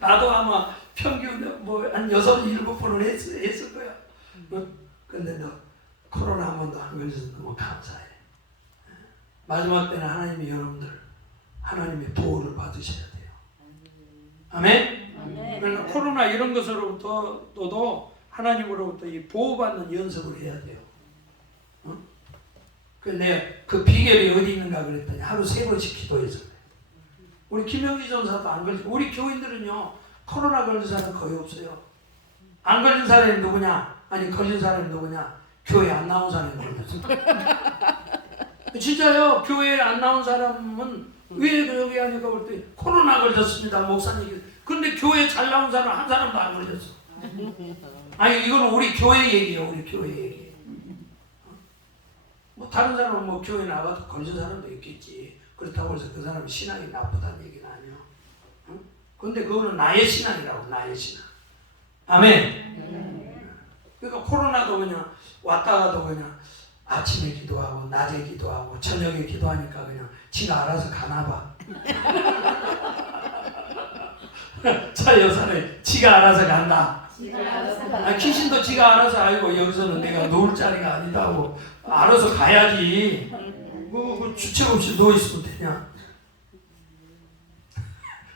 나도 아마 평균 뭐 한 6, 7번은 했을 거야. 근데 너 코로나 한 번도 안 걸려서 너무 감사해. 마지막 때는 하나님이 여러분들 하나님의 보호를 받으셔야 돼요. 아멘? 그러니까 코로나 이런 것으로부터 너도 하나님으로부터 이 보호받는 연습을 해야 돼요. 어? 그 비결이 어디 있는가 그랬더니 하루 3번씩 기도해서 그래. 우리 김영기 전사도 안 걸리고 우리 교인들은요 코로나 걸린 사람 거의 없어요. 안 걸린 사람이 누구냐? 아니 걸린 사람이 누구냐? 교회 안 나온 사람이 걸렸어. 진짜요. 교회에 안 나온 사람은 왜 여기 하니까 그랬더니 코로나 걸렸습니다 목사님. 근데 교회 잘 나온 사람 한 사람도 안 걸렸어. 아니 이거는 우리 교회 얘기예요. 우리 교회 얘기. 뭐 다른 사람은 뭐 교회 나가도 걸린 사람도 있겠지. 그렇다고 해서 그 사람이 신앙이 나쁘다는 얘기는 아니에요. 응? 근데 그거는 나의 신앙이라고. 나의 신앙. 아멘. 그러니까 코로나도 그냥 왔다가도 그냥 아침에 기도하고 낮에 기도하고 저녁에 기도하니까 그냥 지가 알아서 가나봐. 자 여사는 지가 알아서 간다. 귀신도 지가 알아서 알고 여기서는 내가 놓을 자리가 아니다고 알아서 가야지. 뭐 주책 없이 누워 있으면 되냐?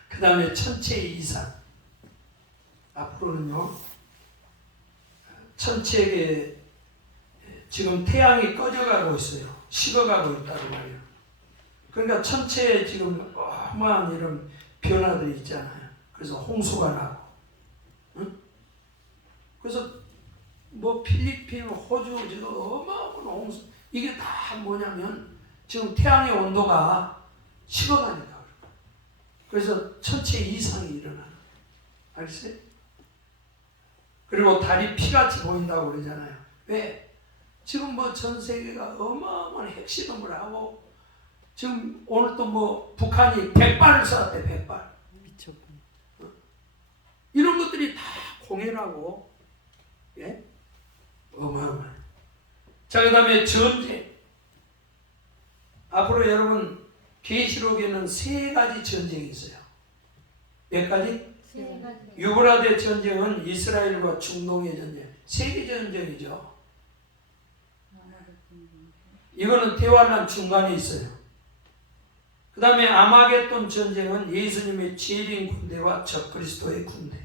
그 다음에 천체 이상. 앞으로는요. 천체에 지금 태양이 꺼져가고 있어요. 식어가고 있다고 말이에요. 그러니까 천체에 지금 어마어마한 이런 변화들이 있잖아요. 그래서 홍수가 나고, 응? 그래서 뭐 필리핀, 호주 지금 어마어마한 홍수. 이게 다 뭐냐면 지금 태양의 온도가 식어가니까. 그래서 천체 이상이 일어나는. 알겠어요? 그리고 달이 피같이 보인다고 그러잖아요. 왜? 지금 뭐 전 세계가 어마어마한 핵실험을 하고 지금 오늘 또 뭐 북한이 100발을 쐈대. 100발. 미쳤군. 이런 것들이 다 공해라고. 예? 어마어마해. 자, 그 다음에 전쟁. 앞으로 여러분 계시록에는 3가지 전쟁이 있어요. 몇 가지? 유브라데 전쟁은 이스라엘과 중동의 전쟁. 세계 전쟁이죠. 이거는 대환란 중간에 있어요. 그 다음에 아마겟돈 전쟁은 예수님의 재림 군대와 적그리스도의 군대.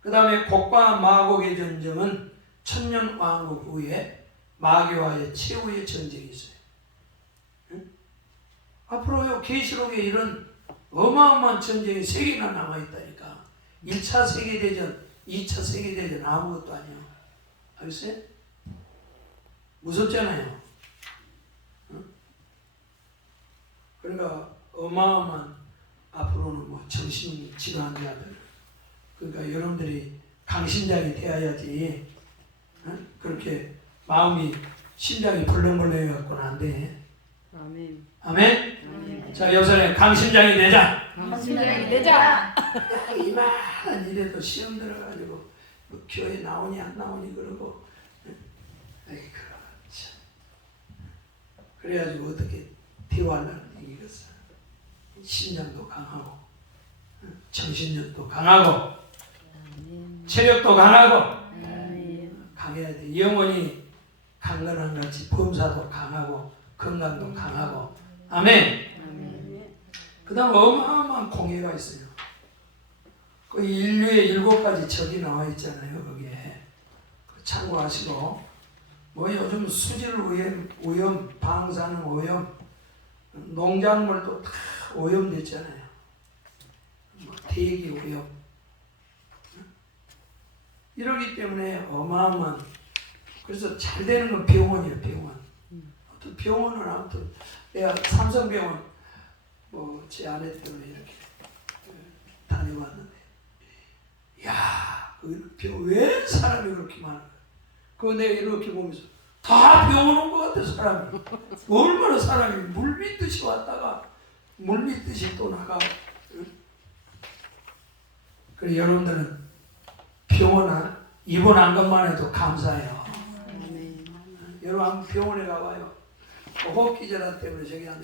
그 다음에 곡과 마곡의 전쟁은 천년 왕국 후에 마귀와의 최후의 전쟁이 있어요. 응? 앞으로요 계시록에 이런 어마어마한 전쟁이 3개나 남아있다니까. 1차 세계대전, 2차 세계대전 아무것도 아니에요. 알겠어요? 무섭잖아요. 응? 그러니까 어마어마한 앞으로는 뭐 정신질환자들, 그러니까 여러분들이 강심장이 되어야지. 응? 그렇게 마음이 심장이 벌렁벌렁해 갖고는 안 돼. 아멘. 아멘? 아멘. 자, 여기서는 강심장이 되자. 강심장이 되자. 이만한 일에도 시험 들어가지고 뭐 교회 나오니 안 나오니 그러고. 아이고 참. 그래가지고 어떻게 대화를 이겼어. 심장도 강하고 정신력도 강하고 체력도 강하고 강해야 돼. 영혼이 강건한 같이 범사도 강하고 건강도 강하고. 아멘. 그 다음 어마어마한 공해가 있어요. 그 인류의 7가지 적이 나와 있잖아요. 거기에 참고하시고. 뭐 요즘 수질 오염, 방사능 오염, 농작물도 다 오염됐잖아요. 뭐 대기 오염. 이러기 때문에 어마어마한. 그래서 잘 되는 건 병원이에요. 병원. 아무튼 병원은 아무튼 내가 삼성병원 뭐 제 아내 때문에 이렇게 다녀왔는데, 야, 왜 사람이 그렇게 많은가? 그거 내가 이렇게 보면서 다 병원 온 것 같아. 사람이 얼마나 사람이 물밀듯이 왔다가 물밀듯이 또 나가. 그래 여러분들은 병원 입원한 것만 해도 감사해요. 여러분 한번 병원에 가봐요. 호흡기질환 때문에 저기 하는,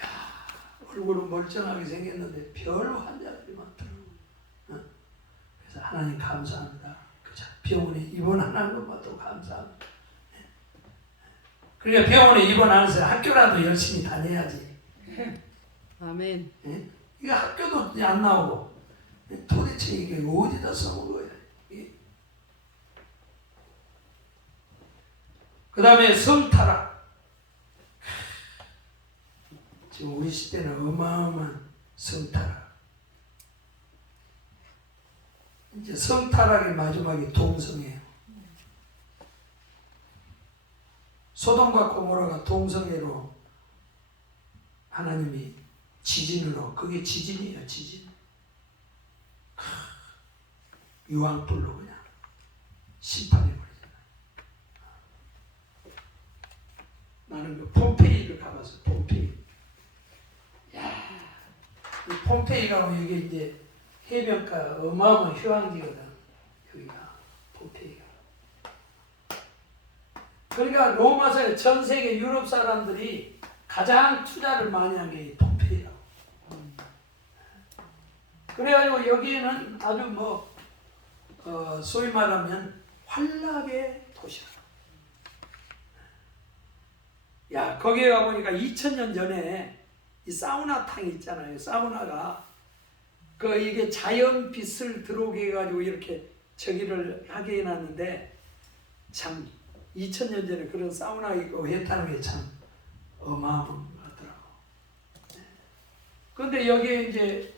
야, 얼굴은 멀쩡하게 생겼는데 별 환자들이 많더라고요. 그래서 하나님 감사합니다. 그저 병원에 입원 안 한 것만도 감사합니다. 그러니까 병원에 입원 안 해서 학교라도 열심히 다녀야지. 아멘. 예? 이거 학교도 이제 안 나오고 도대체 이게 어디다 써온 거야? 그 다음에 성타락. 지금 우리 시대는 어마어마한 성타락. 이제 성타락의 마지막이 동성이에요. 소돔과 고모라가 동성애로 하나님이 지진으로, 그게 지진이에요, 지진. 유황불로 그냥 심판해버리잖아요. 나는 그 폼페이를 가봤어요, 폼페이. 야, 이 폼페이가 이게 이제 해변가 어마어마한 휴양지거든, 여기가, 폼페이가. 그러니까 로마서에 전 세계 유럽 사람들이 가장 투자를 많이 한 게 폼페이라고. 그래가지고 여기에는 아주 소위 말하면 환락의 도시라. 야, 거기에 가보니까 2000년 전에 이 사우나탕이 있잖아요. 사우나가 이게 자연 빛을 들어오게 해가지고 이렇게 저기를 하게 해놨는데, 참 2000년 전에 그런 사우나 있고 했다는 게 참 어마어마하더라고. 그런데 여기에 이제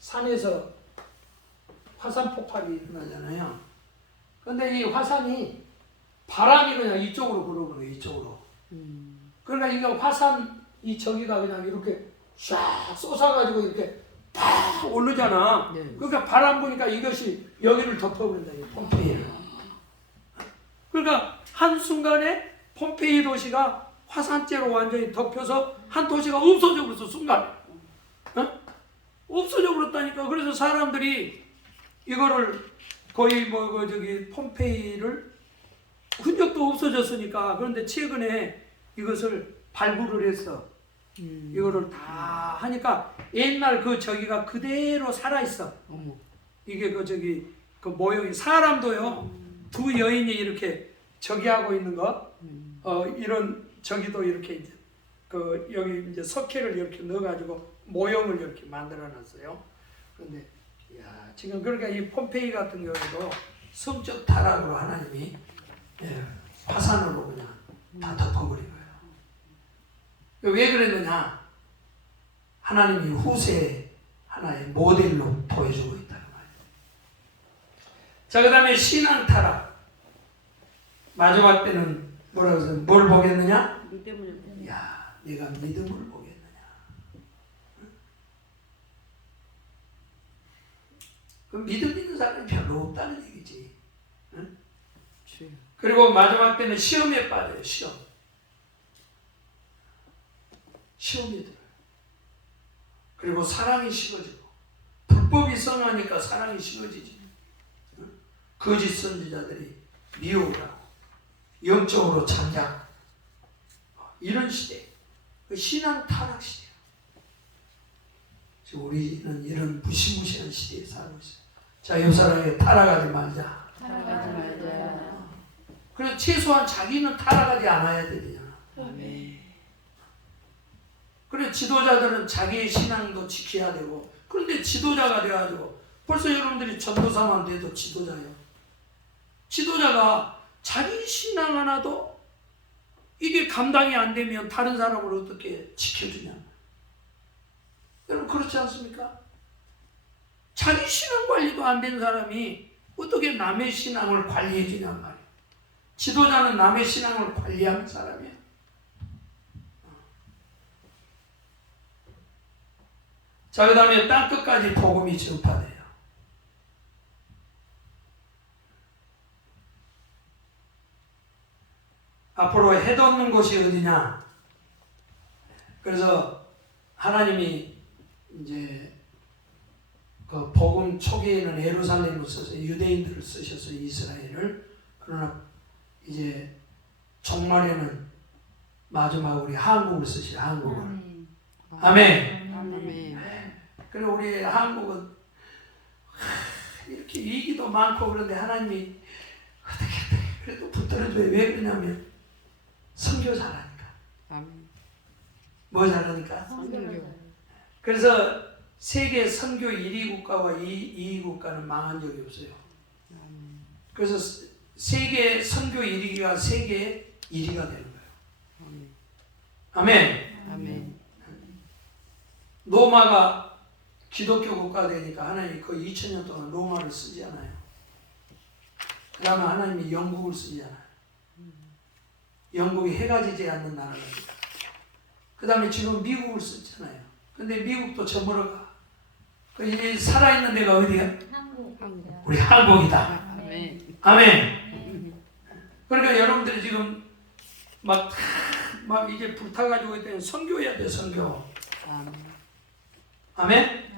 산에서 화산 폭발이 일어나잖아요. 그런데 이 화산이 바람이 그냥 이쪽으로 불어오는 이쪽으로. 그러니까 이게 화산 이 저기가 그냥 이렇게 쫙 쏟아가지고 이렇게 팍 오르잖아. 네. 그러니까 바람 부니까 이것이 여기를 덮어버린다. 이 폼페이. 그러니까 한순간에 폼페이 도시가 화산재로 완전히 덮여서 한 도시가 없어져 버렸어, 순간에. 어? 없어져 버렸다니까. 그래서 사람들이 이거를 거의 폼페이를 흔적도 없어졌으니까. 그런데 최근에 이것을 발굴을 했어. 이거를 다 하니까 옛날 저기가 그대로 살아있어. 어머. 이게 그 모형이, 사람도요, 두 여인이 이렇게 저기 하고 있는 거, 이런 저기도 이렇게 이제 여기 이제 석회를 이렇게 넣어가지고 모형을 이렇게 만들어놨어요. 그런데 야, 지금 그러니까 이 폼페이 같은 경우에도 성적 타락으로 하나님이 화산으로 그냥 다 덮어버린 거예요. 왜 그랬느냐? 하나님이 후세 하나의 모델로 보여주고 있다는 말이에요. 자, 그 다음에 신앙 타락. 마지막 때는 뭐라고 해서 뭘 보겠느냐? 야, 내가 믿음을 보겠느냐? 그럼 믿음 있는 사람이 별로 없다는 얘기지. 응? 그리고 마지막 때는 시험에 빠져요. 시험이 들어요. 그리고 사랑이 식어지고, 불법이 성하니까 사랑이 식어지지. 응? 거짓 선지자들이 미혹하고 영적으로 잠작, 이런 시대, 신앙 타락 시대. 지금 우리는 이런 무시무시한 시대에 살고 있어요. 자, 옆 사람에게 타락하지 말자. 살아가지 말자. 그래서 최소한 자기는 타락하지 않아야 되잖아. 아멘. 그래, 지도자들은 자기의 신앙도 지켜야 되고. 그런데 지도자가 돼가지고, 벌써 여러분들이 전도사만 돼도 지도자예요. 지도자가 자기 신앙 하나도 이게 감당이 안 되면 다른 사람을 어떻게 지켜주냐. 여러분, 그렇지 않습니까? 자기 신앙 관리도 안 된 사람이 어떻게 남의 신앙을 관리해 주냔 말이에요. 지도자는 남의 신앙을 관리하는 사람이에요. 자, 그 다음에 땅끝까지 복음이 전파돼요. 앞으로 해도 없는 곳이 어디냐? 그래서 하나님이 이제 그 복음 초기에는 예루살렘을 써서 유대인들을 쓰셔서 이스라엘을, 그러나 이제 종말에는 마지막 우리 한국을 쓰시죠. 한국을. 아멘. 아멘. 그리고 우리 한국은 이렇게 위기도 많고 그런데 하나님이 어떻게 그래도 붙들어줘요. 왜 그러냐면 선교 잘하니까. 아멘. 뭐 잘하니까? 선교. 그래서 세계 선교 1위 국가와 2위 국가는 망한 적이 없어요. 아멘. 그래서 세계 선교 1위가 세계 1위가 되는 거예요. 아멘. 아멘. 아멘. 로마가 기독교 국가가 되니까 하나님이 거의 2000년 동안 로마를 쓰지 않아요. 그 다음에 하나님이 영국을 쓰지 않아요. 영국이 해가 지지 않는 나라입니다. 그 다음에 지금 미국을 쓰잖아요. 근데 미국도 저물어가. 이제 살아있는 데가 어디야? 한국. 우리 한국이다. 아멘. 아멘. 그러니까 여러분들이 지금 막 이제 불타가지고 있다면 선교해야 돼, 선교. 아멘. 아멘.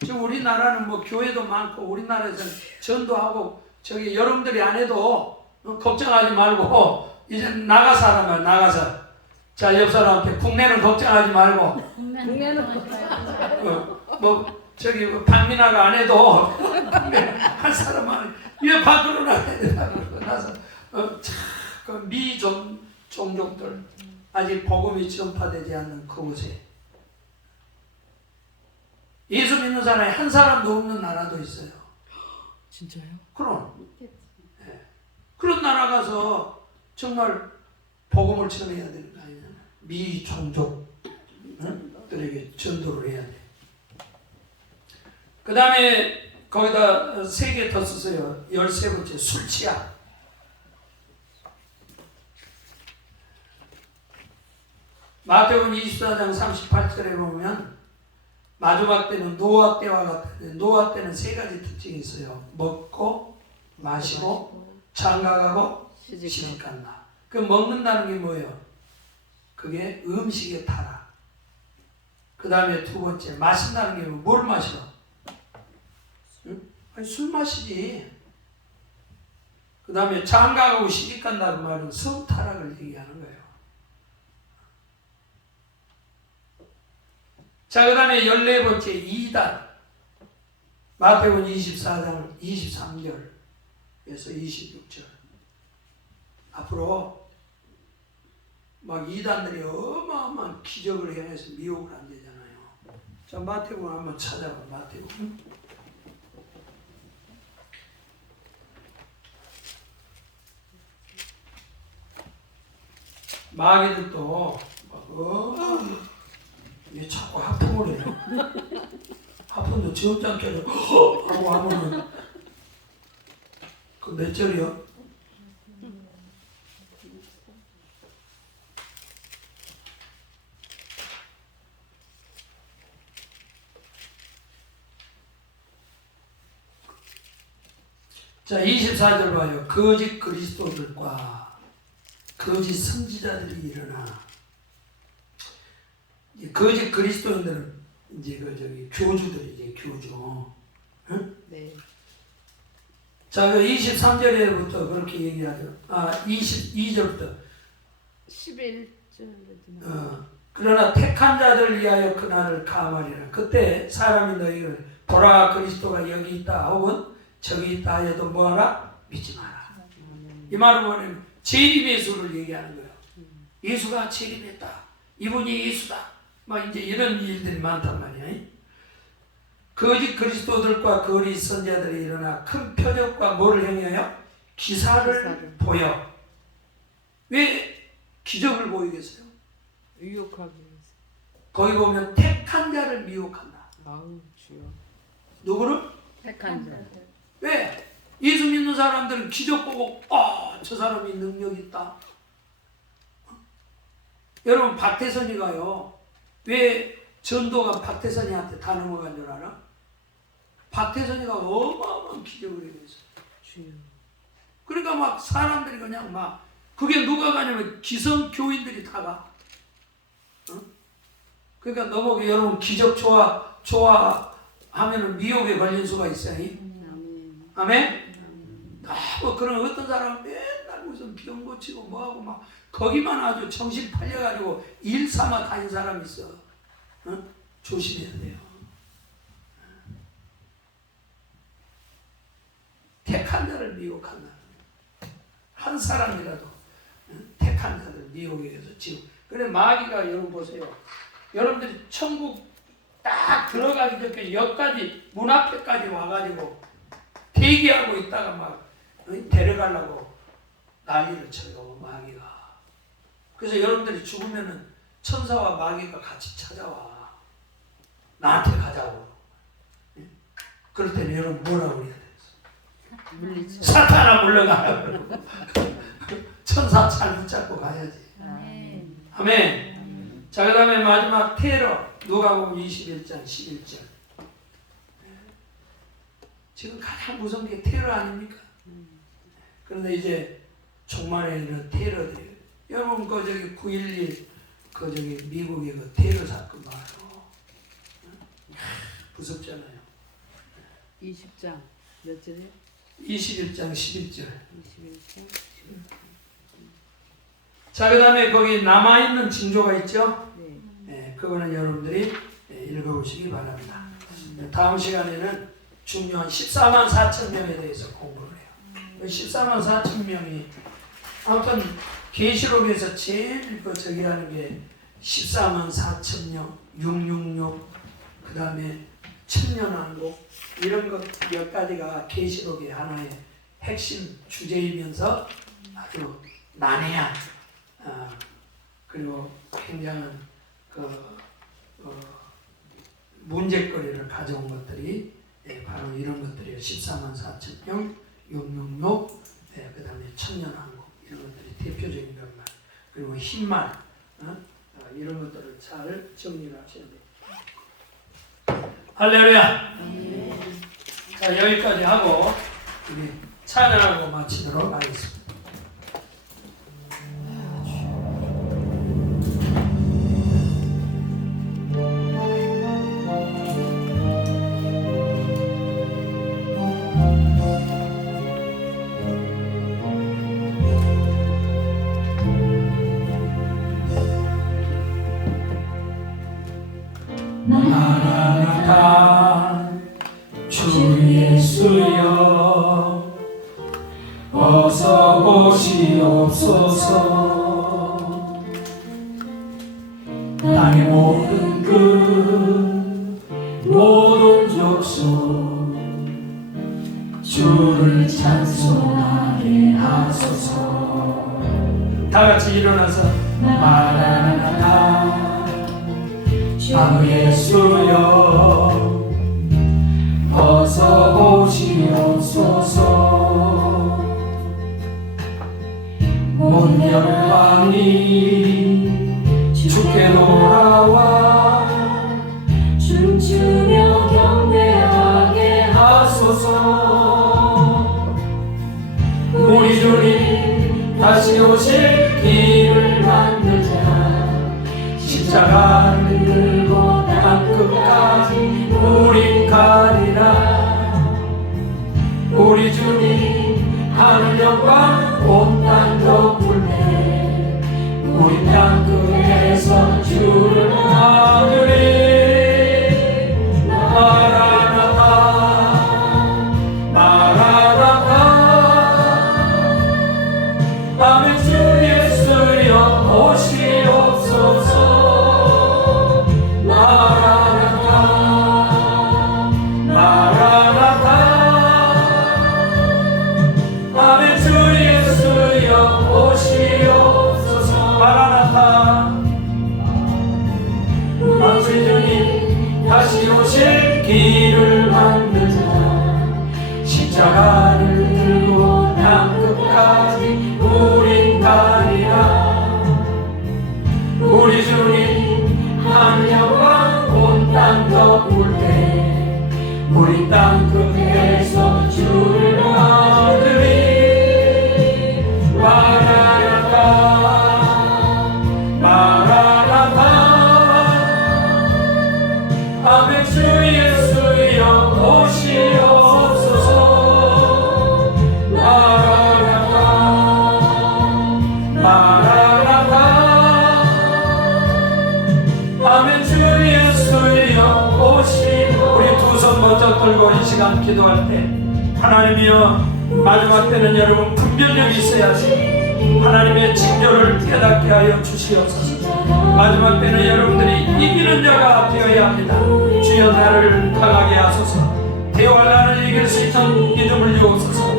지금 우리나라는 뭐 교회도 많고 우리나라에서는 전도하고 저기 여러분들이 안 해도 걱정하지 말고 이제 나가서 하란 말이야. 나가서 자 옆 사람한테 국내는 걱정하지 말고 국내는 뭐 저기 박민아가 안 해도 국내 한 사람만 왜 밖으로 나가야 되나 나서 미 종족들 아직 복음이 전파되지 않는 그곳에 예수 믿는 사람이 한 사람도 없는 나라도 있어요. 진짜요? 그럼 그런 나라 가서 정말 복음을 전해야 되는 거 아니냐. 미 종족들에게 전도를 해야 돼. 그 다음에 거기다 3개 더 쓰세요. 13번째 술 취하. 마태복음 24장 38절에 보면 마지막 때는 노아 때와 같은데 노아 때는 3가지 특징이 있어요. 먹고 마시고 장가가고 시집간다. 그 먹는다는 게 뭐예요? 그게 음식의 타락. 그 다음에 2번째 마신다는 게 뭘 마셔? 응? 아니, 술 마시지. 그 다음에 장가가고 시집간다는 말은 성타락을 얘기하는 거예요. 자, 그 다음에 14번째 이단. 마태복음 24장 23절에서 26절. 앞으로 막 이단들이 어마어마한 기적을 행해서 미혹을 안 되잖아요. 자, 마태복음 한번 찾아봐. 마태복음. 마귀들도 이게 자꾸 하품을 해요. 하품도 점잖게 하고 하면은 그 몇 절이요? 자, 24절 봐요. 거짓 그리스도들과 거짓 선지자들이 일어나. 거짓 그리스도인들은 이제 교주들이 이제 교주. 응? 네. 자, 23절에부터 그렇게 얘기하죠. 22절부터. 11절. 그러나 택한 자들 위하여 그날을 감하리라. 그때 사람이 너희를 보라 그리스도가 여기 있다 혹은 저기 있다 하여도 뭐하라? 믿지 마라. 이 말은 뭐냐면 재림 예수를 얘기하는 거예요. 예수가 재림했다. 이분이 예수다. 막 이제 이런 일들이 많단 말이야. 거짓 그리스도들과 거짓 선자들이 일어나 큰 표적과 뭐를 행하여? 기사를 보여. 왜 기적을 보이겠어요? 유혹하기 위해서. 거기 보면 택한 자를 미혹한다. 아우 주여. 누구를? 택한 자. 왜? 예수 믿는 사람들은 기적 보고 저 사람이 능력 있다. 여러분 박태선이가요. 왜 전도가 박태선이한테 다 넘어간 줄 알아? 박태선이가 어마어마한 기적을 해냈어요. 주여. 그러니까 막 사람들이 그냥 막 그게 누가 가냐면 기성 교인들이 다 가. 그러니까 너무 여러분 기적 좋아하면은 미혹에 걸린 수가 있어요. 아멘? 뭐 그런 어떤 사람은 맨날 무슨 병 고치고 뭐하고 막 거기만 아주 정신 팔려가지고 일 삼아 다닌 사람이 있어. 조심해야 돼요. 택한 자를 미혹한다. 한 사람이라도 택한 미국에서 지금. 그래 마귀가 여러분 보세요. 여러분들이 천국 딱 들어가기 전에 여기까지 문 앞에까지 와가지고 대기하고 있다가 막 데려가려고 난리를 쳐요 마귀가. 그래서 여러분들이 죽으면은 천사와 마귀가 같이 찾아와 나한테 가자고. 그럴 때는 여러분 뭐라고 해야 돼요? 물리쳐. 사탄아 물러가라 그러고 천사 잘 붙잡고 가야지. 아멘. 자, 그 다음에 마지막 테러. 누가복음 21장 11절. 지금 가장 무서운 게 테러 아닙니까? 그런데 이제 종말에는 테러들이에요. 여러분 그 저기 9.11 그 저기 미국의 그 테러 사건 봐요. 무섭잖아요. 20장 몇 절이요? 21장 11절. 21장. 자, 그 다음에 거기 남아있는 징조가 있죠? 네. 네, 그거는 여러분들이 읽어보시기 바랍니다. 다음 시간에는 중요한 14만 4천 명에 대해서 공부를 해요. 14만 4천 명이 아무튼 계시록에서 제일 그 저기 하는 게 14만 4천 명, 666, 그 다음에 천년왕국 이런 것 몇 가지가 계시록의 하나의 핵심 주제이면서 아주 난해한 그리고 굉장한 문제거리를 가져온 것들이 바로 이런 것들이에요. 14만 4천 명, 666, 그 다음에 천년왕국 이런 것들이 대표적인 것만. 그리고 흰말 이런 것들을 잘 정리를 하셔야 돼요. 할렐루야. 자, 여기까지 하고 우리 찬양하고 마치도록 하겠습니다. 마라나타 주 예수여 어서 오시옵소서. 땅의 모든 끝 모든 족속 주를 찬송하게 하소서. 다같이 일어나서 마라나타 주 예수여 어서 오시옵소서. 모든 열방이 주께 돌아와 춤추며 경배하게 하소서. 우리 주님 다시 오실 길을 만들자. 십자가를 들고 땅끝까지 우리 가리라. 우리 주님 하늘 영광 온 땅 덮을 때 우리 땅끝에서 주를 아뢰리. 마라나타 마라나타 아멘. 주 예수여 오시옵소서. 마라나타 마라나타 아멘. 주 예수여 오시옵소서. 마라나타. 우리 주님 다시 오실 길을 만들자. 십자가를 들고 땅끝까지 우린 가리라. 우리 주님 하늘 영광 온 땅 덮을 때 우리 땅끝에서 주를 아뢰리. 마라나타 마라나타 아멘. 주 예수여 오시옵소서. 마라나타 마라나타 아멘. 주 예수여 오시옵소서. 우리 두 손 먼저 들고 이 시간 기도할 때 하나님이여 마지막 때는 여러분 분별력이 있어야지. 하나님의 징조를 깨닫게 하여 주시옵소서. 마지막 때는 여러분들이 이기는 자가 되어야 합니다. 주여 나를 강하게 하소서. 대환란을 이길 수 있는 믿음을 주옵소서.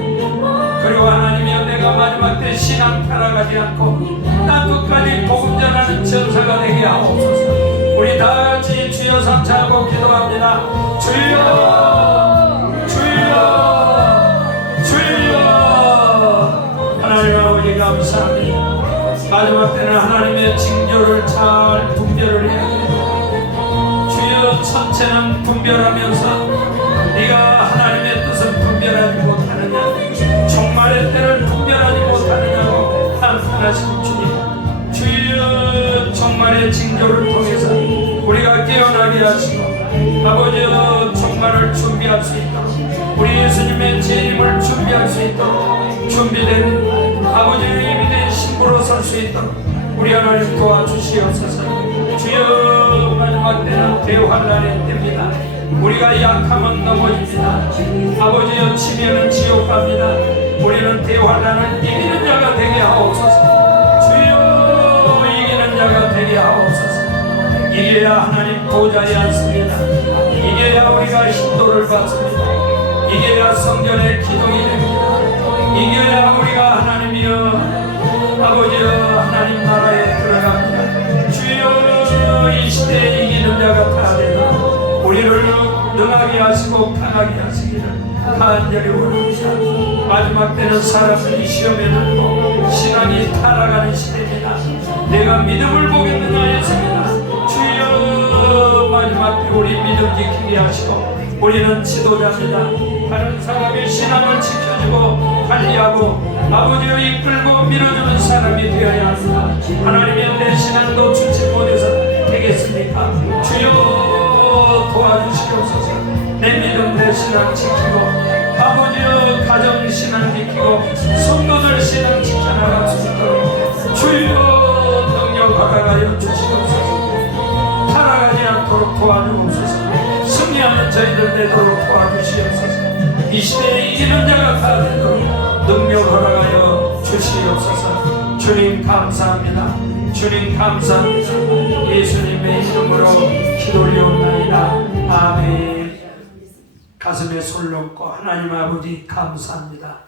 그리고 하나님이여 내가 마지막 때 신앙 타락하지 않고 난 끝까지 복음 전하는 전사가 되게 하옵소서. 우리 다같이 주여 삼차하고 기도합니다. 주여 주여 주여. 하나님 아버지 감사합니다. 마지막 때는 하나님의 징조를 잘 분별을 해야 합니다. 주여 천체는 분별하면서 네가 하나님의 뜻을 분별하지 못하느냐, 종말의 때를 분별하지 못하느냐고 한탄하신 주님, 주여 종말의 징조를 통해서 우리가 깨어나게 하시고 아버지여 종말을 준비할 수 있도록 우리 예수님의 재림을 준비할 수 있도록 준비된 아버지의 예비된 신부로 설 수 있도록 우리 하나님 도와주시옵소서. 주여 마지막 때는 대환란의 때입니다. 우리가 약하면 넘어집니다. 아버지여 치면은 지옥 갑니다. 우리는 대환란을 이기는 자가 되게 하옵소서. 주여 이기는 자가 되게 하옵소서. 이겨야 하나님 보좌에 앉습니다. 이겨야 우리가 인도를 받습니다. 이겨야 성전의 기둥이 됩니다. 이겨야 우리가 하나님이여 아버지여 하나님 나라에 들어갑니다. 주여 이 시대에 이기는 자가 다 되나 우리를 능하게 하시고 강하게 하시기를 간절히 원합니다. 마지막 때는 사람들이 시험에 들고 신앙이 타락하는 시대입니다. 내가 믿음을 보겠느냐 했습니다. 주여 마지막 때 우리 믿음 지키게 하시고 우리는 지도자입니다. 다른 사람의 신앙을 지켜주고 관리하고 아버지를 이끌고 밀어주는 사람이 되어야 합니다. 하나님의 내 신앙도 주체 못해서 되겠습니까? 주여 도와주시옵소서. 내 믿음 내 신앙 지키고 아버지여 가정 신앙 지키고 성도들 신앙 지켜나갈 수 있도록 주여 능력 허락하여 주시옵소서. 타락하지 않도록 도와주옵소서. 승리하는 저희들 되도록 도와주시옵소서. 이 시대에 이기는 자가 다 되도록 능력 허락하여 주시옵소서. 주님 감사합니다. 주님 감사합니다. 예수님의 이름으로 기도 올리옵나이다. 아멘. 가슴에 손 놓고 하나님 아버지 감사합니다.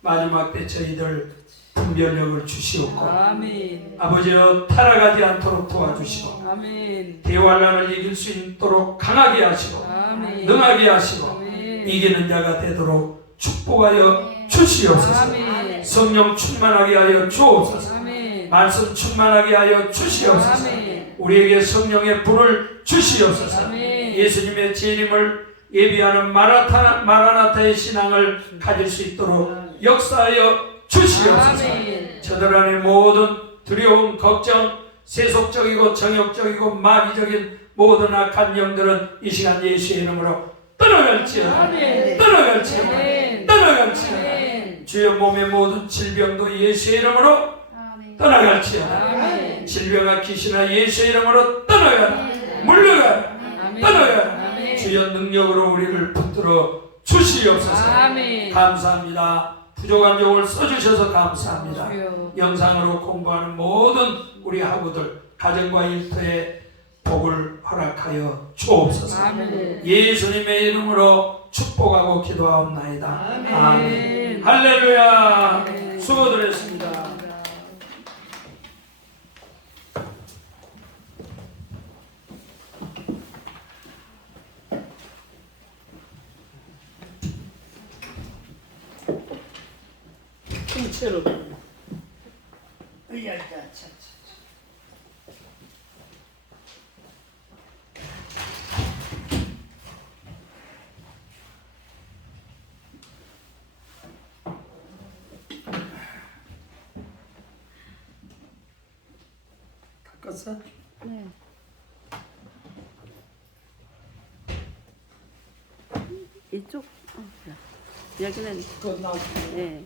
마지막 때 저희들 분별력을 주시옵고 아멘. 아버지여 타락하지 않도록 도와주시고 아멘. 대환란을 이길 수 있도록 강하게 하시고 아멘. 능하게 하시고 아멘. 이기는 자가 되도록 축복하여 주시옵소서. 아멘. 성령 충만하게 하여 주옵소서. 아멘. 말씀 충만하게 하여 주시옵소서. 아멘. 우리에게 성령의 불을 주시옵소서. 아멘. 예수님의 재림을 예비하는 마라나타의 신앙을 가질 수 있도록 역사하여 주시옵소서. 아멘. 저들 안에 모든 두려움, 걱정, 세속적이고 정욕적이고 마귀적인 모든 악한 영들은 이 시간 예수의 이름으로 떠나갈지어다. 아멘. 떠나갈지어다. 아멘. 떠나갈지어다. 아멘. 주여 몸의 모든 질병도 예수의 이름으로 떠나갈지어다. 아멘. 질병아 귀신아 예수의 이름으로 떠나가라. 물러가라. 아멘. 떠나가라. 아멘. 주여 능력으로 우리를 붙들어 주시옵소서. 아멘. 감사합니다. 부족한 종을 써주셔서 감사합니다. 주여. 영상으로 공부하는 모든 우리 하부들 가정과 일터에 복을 허락하여 주옵소서. 아멘. 예수님의 이름으로 축복하고 기도하옵나이다. 아멘. 아멘. 할렐루야. 아멘. 수고들 했습니다. 통째로. 으야, 참. 깎았어? 네. 이쪽. 여기는 그거 나. 네.